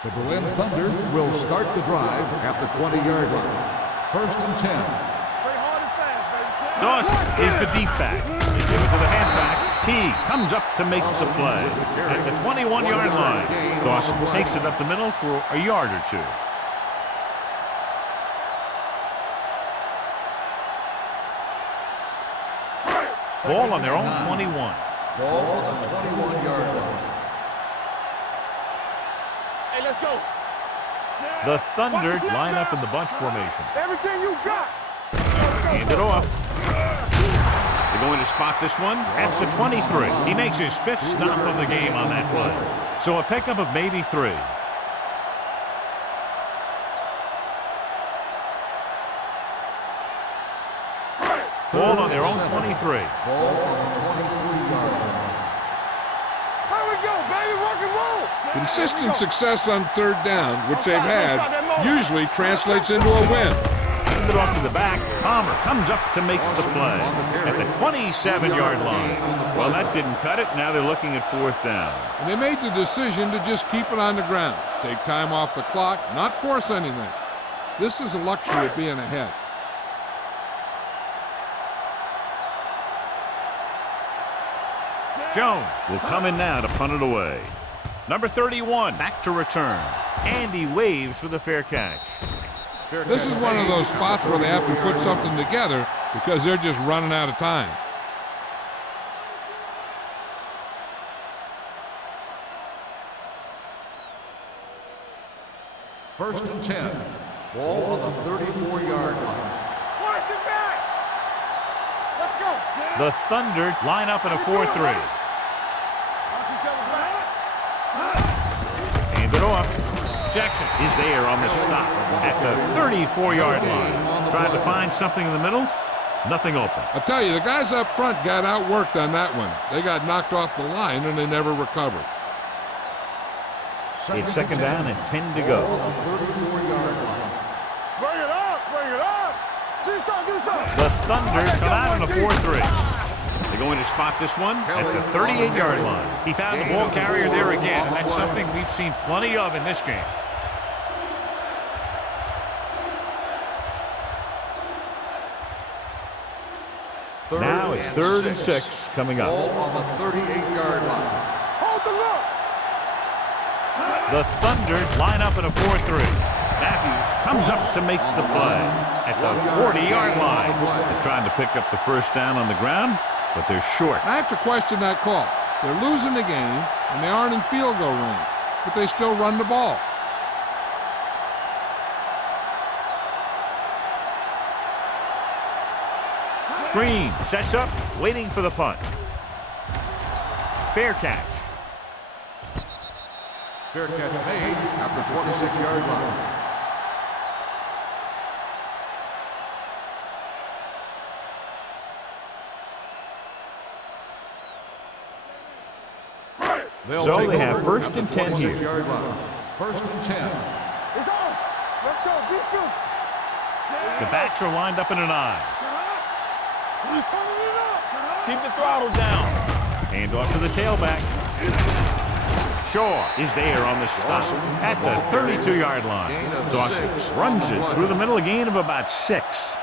The Berlin Thunder will start the drive at the 20-yard line. First and 10. Dawson is the deep back. They give it to the halfback. T comes up to make the play. At the 21-yard line, Dawson takes it up the middle for a yard or two. Ball on their own 21. Ball on the 21-yard line. Hey, let's go. The Thunder line up in the bunch formation. Everything you got. Hand it off. They're going to spot this one at the 23. He makes his 5th stop of the game on that play. So a pickup of maybe 3. Ball on their own 23. Ball on the 23-yard line. Here we go, baby. Rock and roll. Consistent success on 3rd down, which they've had, usually translates into a win. Send it off to the back. Palmer comes up to make the play at the 27-yard line. Well, that didn't cut it. Now they're looking at 4th down. And they made the decision to just keep it on the ground, take time off the clock, not force anything. This is a luxury of being ahead. Jones will come in now to punt it away. Number 31 back to return. And he waves for the fair catch. This is one of those spots where they have to put something together because they're just running out of time. First and 10. Ball on the 34-yard line. Watch it back. Let's go. The Thunder line up in a 4-3. Hand it off. Jackson is there on the stop at the 34-yard line. Trying to find something in the middle. Nothing open. I'll tell you, the guys up front got outworked on that one. They got knocked off the line and they never recovered. It's 2nd down and 10 to go. Ball on the 34-yard line. Bring it up. Bring it up. Do something. The Thunder come out in a 4-3. They're going to spot this one at the 38-yard line. He found the ball carrier there again, and that's something we've seen plenty of in this game. Now it's 3rd and 6 coming up. Ball on the 38-yard line. Hold the look. The Thunder line up in a 4-3. Matthews comes up to make the play at the 40-yard line. They're trying to pick up the 1st down on the ground, but they're short. I have to question that call. They're losing the game, and they aren't in field goal range, but they still run the ball. Green sets up, waiting for the punt. Fair catch. Fair catch made at the 26-yard line. So they have 1st and 10 here. 1st and 10. It's on. Let's go. Be good. The backs are lined up in an I. Keep the throttle down. Hand off to the tailback. Shaw is there on the stop at the 32-yard line. Dawson runs it through the middle, a gain of about 6.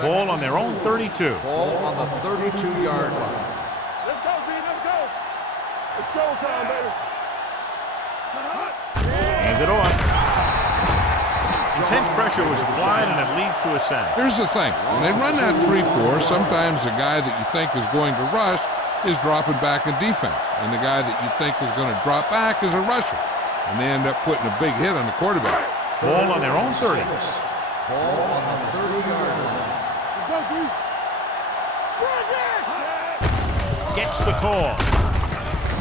Ball on their own 32. Ball on the 32-yard line. Let's go, B. Let's go. It's showtime, baby. Hand it off. Intense pressure was applied, and it leads to a sack. Here's the thing. When they run that 3-4, sometimes the guy that you think is going to rush is dropping back in defense, and the guy that you think is going to drop back is a rusher, and they end up putting a big hit on the quarterback. Ball on their own 30. Ball on the 30-yard line. Let's go, B. Gets the call.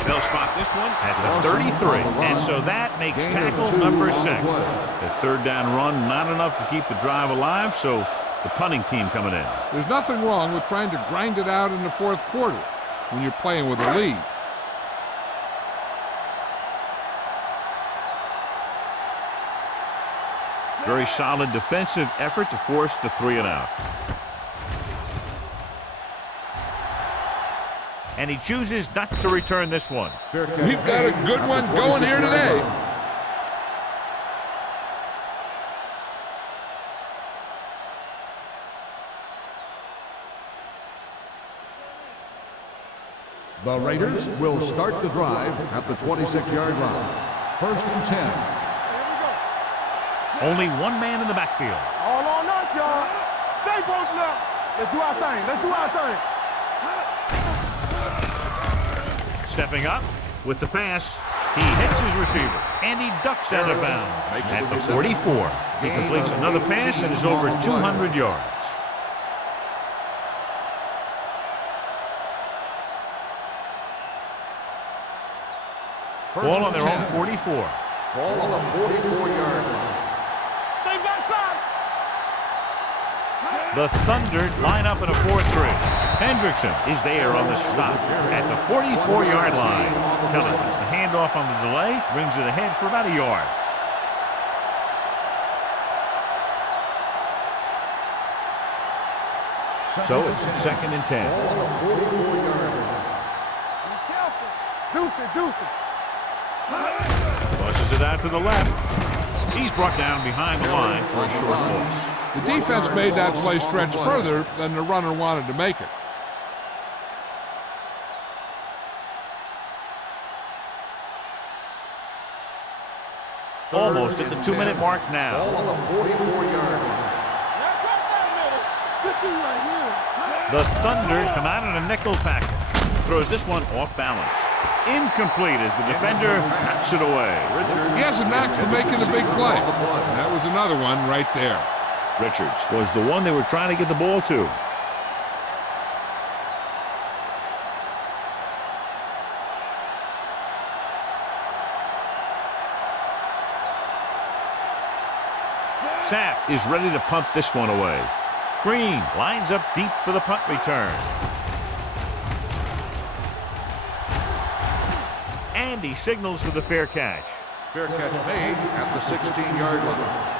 They'll spot this one at the 33. And so that makes tackle number 6. The 3rd down run, not enough to keep the drive alive, so the punting team coming in. There's nothing wrong with trying to grind it out in the 4th quarter when you're playing with a lead. Very solid defensive effort to force the 3 and out. And he chooses not to return this one. We've got a good one going here today. The Raiders will start the drive at the 26-yard line. First and 10. Only one man in the backfield. All on us, y'all. Stay broken up. Let's do our thing. Let's do our thing. Stepping up with the pass. He hits his receiver, and he ducks out of bounds at the 44. He completes another pass and is over 200 yards. Ball on their own 44. Ball on the 44-yard line. Stay backside. The Thunder line up in a 4-3. Hendrickson is there on the stop at the 44-yard line. Kelly gets the handoff on the delay, brings it ahead for about a yard. So it's 2nd and 10. Ball on the 44-yard line. Be careful. Deuce it, deuce it. Busses it out to the left. He's brought down behind the line for a short loss. The defense made that play stretch further than the runner wanted to make it. Almost at the 2-minute mark now. Ball on the 44-yard line. The Thunder come out in a nickel package. Throws this one off balance. Incomplete as the defender knocks it away. He has a knack for making a big play. And that was another one right there. Richards was the one they were trying to get the ball to. Sapp is ready to punt this one away. Green lines up deep for the punt return. And he signals for the fair catch. Fair catch made at the 16-yard line.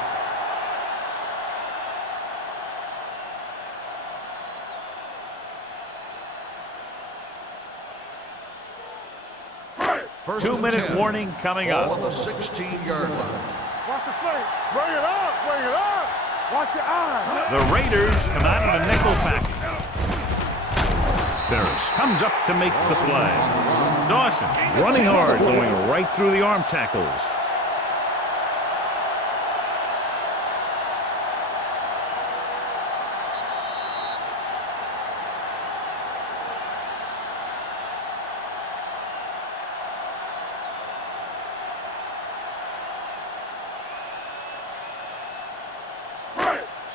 First 2-minute warning coming Ball up. on the 16-yard line. Watch the play. Bring it up. Bring it up. Watch your eyes. The Raiders come out in a nickel package. Ferris comes up to make the play. Dawson running hard, going right through the arm tackles.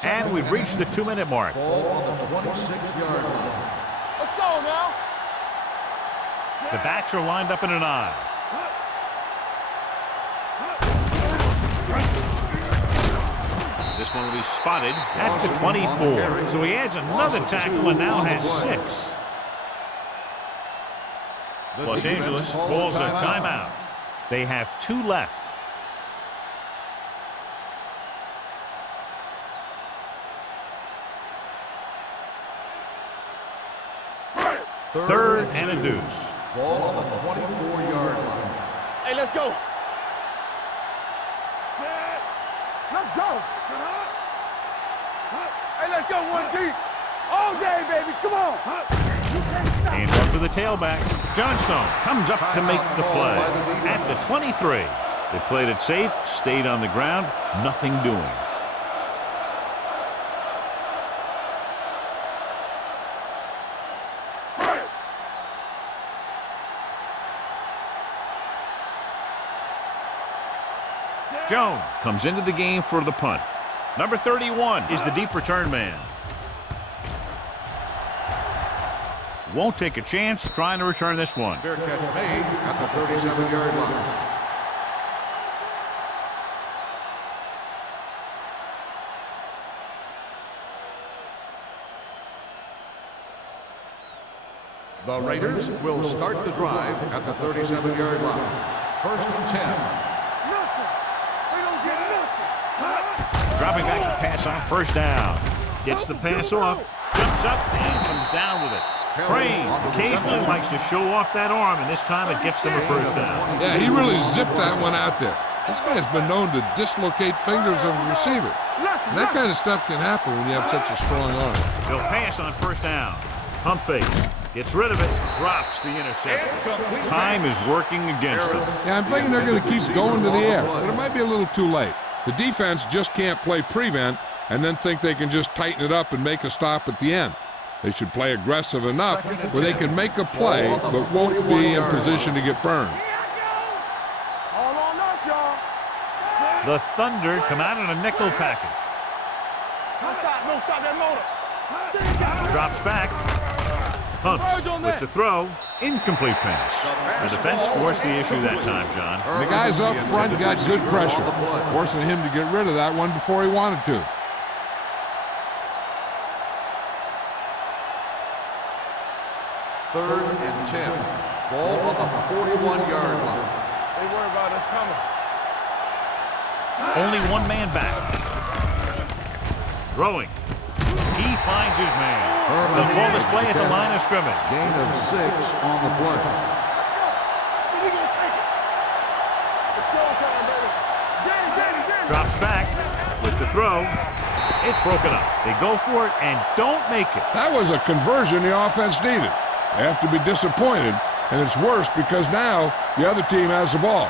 And we've reached the 2-minute mark. Ball on the 26-yard line. Let's go now. The backs are lined up in an I. This one will be spotted at the 24. So he adds another tackle and now has 6. Los Angeles calls a timeout. They have 2 left. Third and a deuce. Ball on the 24-yard line. Hey, let's go. Let's go. Hey, let's go one deep. All day, baby. Come on. And up to the tailback. Johnstone comes up to make the play at the 23. They played it safe, stayed on the ground, nothing doing. Jones comes into the game for the punt. Number 31 is the deep return man. Won't take a chance trying to return this one. Fair catch made at the 37-yard line. The Raiders will start the drive at the 37-yard line. First and 10. Dropping back to pass on first down. Gets the pass off, jumps up, and comes down with it. Crane occasionally likes to show off that arm, and this time it gets them a first down. Yeah, he really zipped that one out there. This guy's been known to dislocate fingers of his receiver. And that kind of stuff can happen when you have such a strong arm. They'll pass on first down. Pump fake. Gets rid of it, drops the interception. Time is working against them. Yeah, I'm thinking they're going to keep going to the air, but it might be a little too late. The defense just can't play prevent and then think they can just tighten it up and make a stop at the end. They should play aggressive enough where they can make a play but won't be in position to get burned. All on us, y'all. The Thunder come out in a nickel package. No, stop that motor. Drops back. Humps with the throw. Incomplete pass. The defense forced the issue that time, John. And the guys up front got good pressure, forcing him to get rid of that one before he wanted to. Third and 10. Ball on the 41-yard line. They worry about us coming. Only one man back. Throwing. He finds his man. They'll call this play at the line of scrimmage. Gain of 6 on the play. We gonna take it. It's showtime, baby. Drops back with the throw. It's broken up. They go for it and don't make it. That was a conversion the offense needed. They have to be disappointed, and it's worse because now the other team has the ball.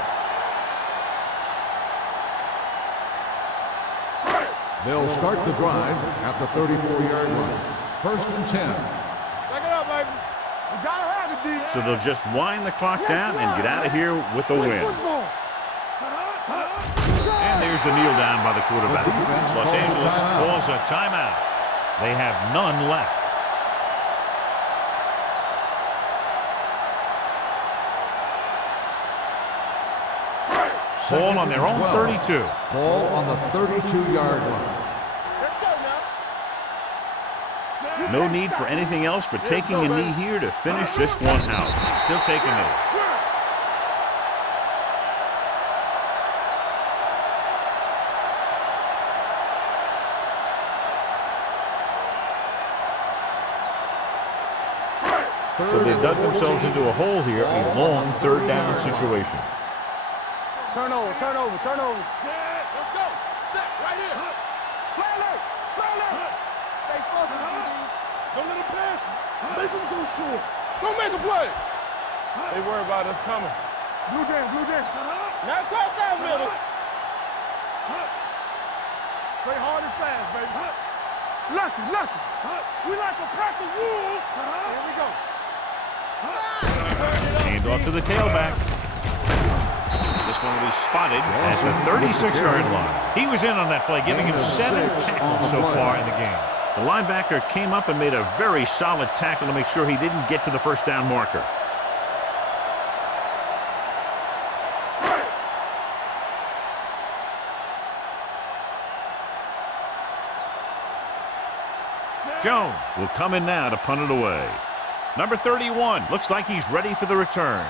They'll start the drive at the 34-yard line. First and 10. Back it up, baby. We gotta have it, D. So they'll just wind the clock down and get out of here with the win. And there's the kneel down by the quarterback. Los Angeles calls a timeout. They have none left. Ball on their own 32. Ball on the 32-yard line. Let's go now. No need for anything else but taking a knee here to finish this one out. He'll take a knee. So they dug themselves into a hole here, a long third down situation. Turnover. Let's go. Set right here. Play alert. Stay focused, don't let him pass. Make him go short. Don't make a play. They worry about us coming. Blue jam. Now cross out middle. Play hard and fast, baby. Lucky. We like a pack of wolves. Here we go. Hand off to the tailback. This one will be spotted at the 36-yard line. He was in on that play, giving him 7 tackles so far in the game. The linebacker came up and made a very solid tackle to make sure he didn't get to the first down marker. Jones will come in now to punt it away. Number 31 looks like he's ready for the return.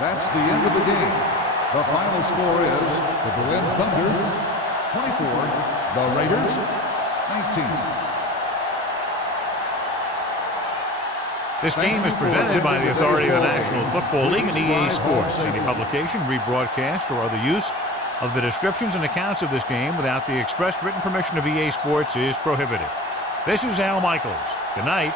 That's the end of the game. The final score is the Berlin Thunder 24, the Raiders 19. This game is presented by the authority of the National Football League and EA Sports. Any publication, rebroadcast, or other use of the descriptions and accounts of this game without the expressed written permission of EA Sports is prohibited. This is Al Michaels. Good night.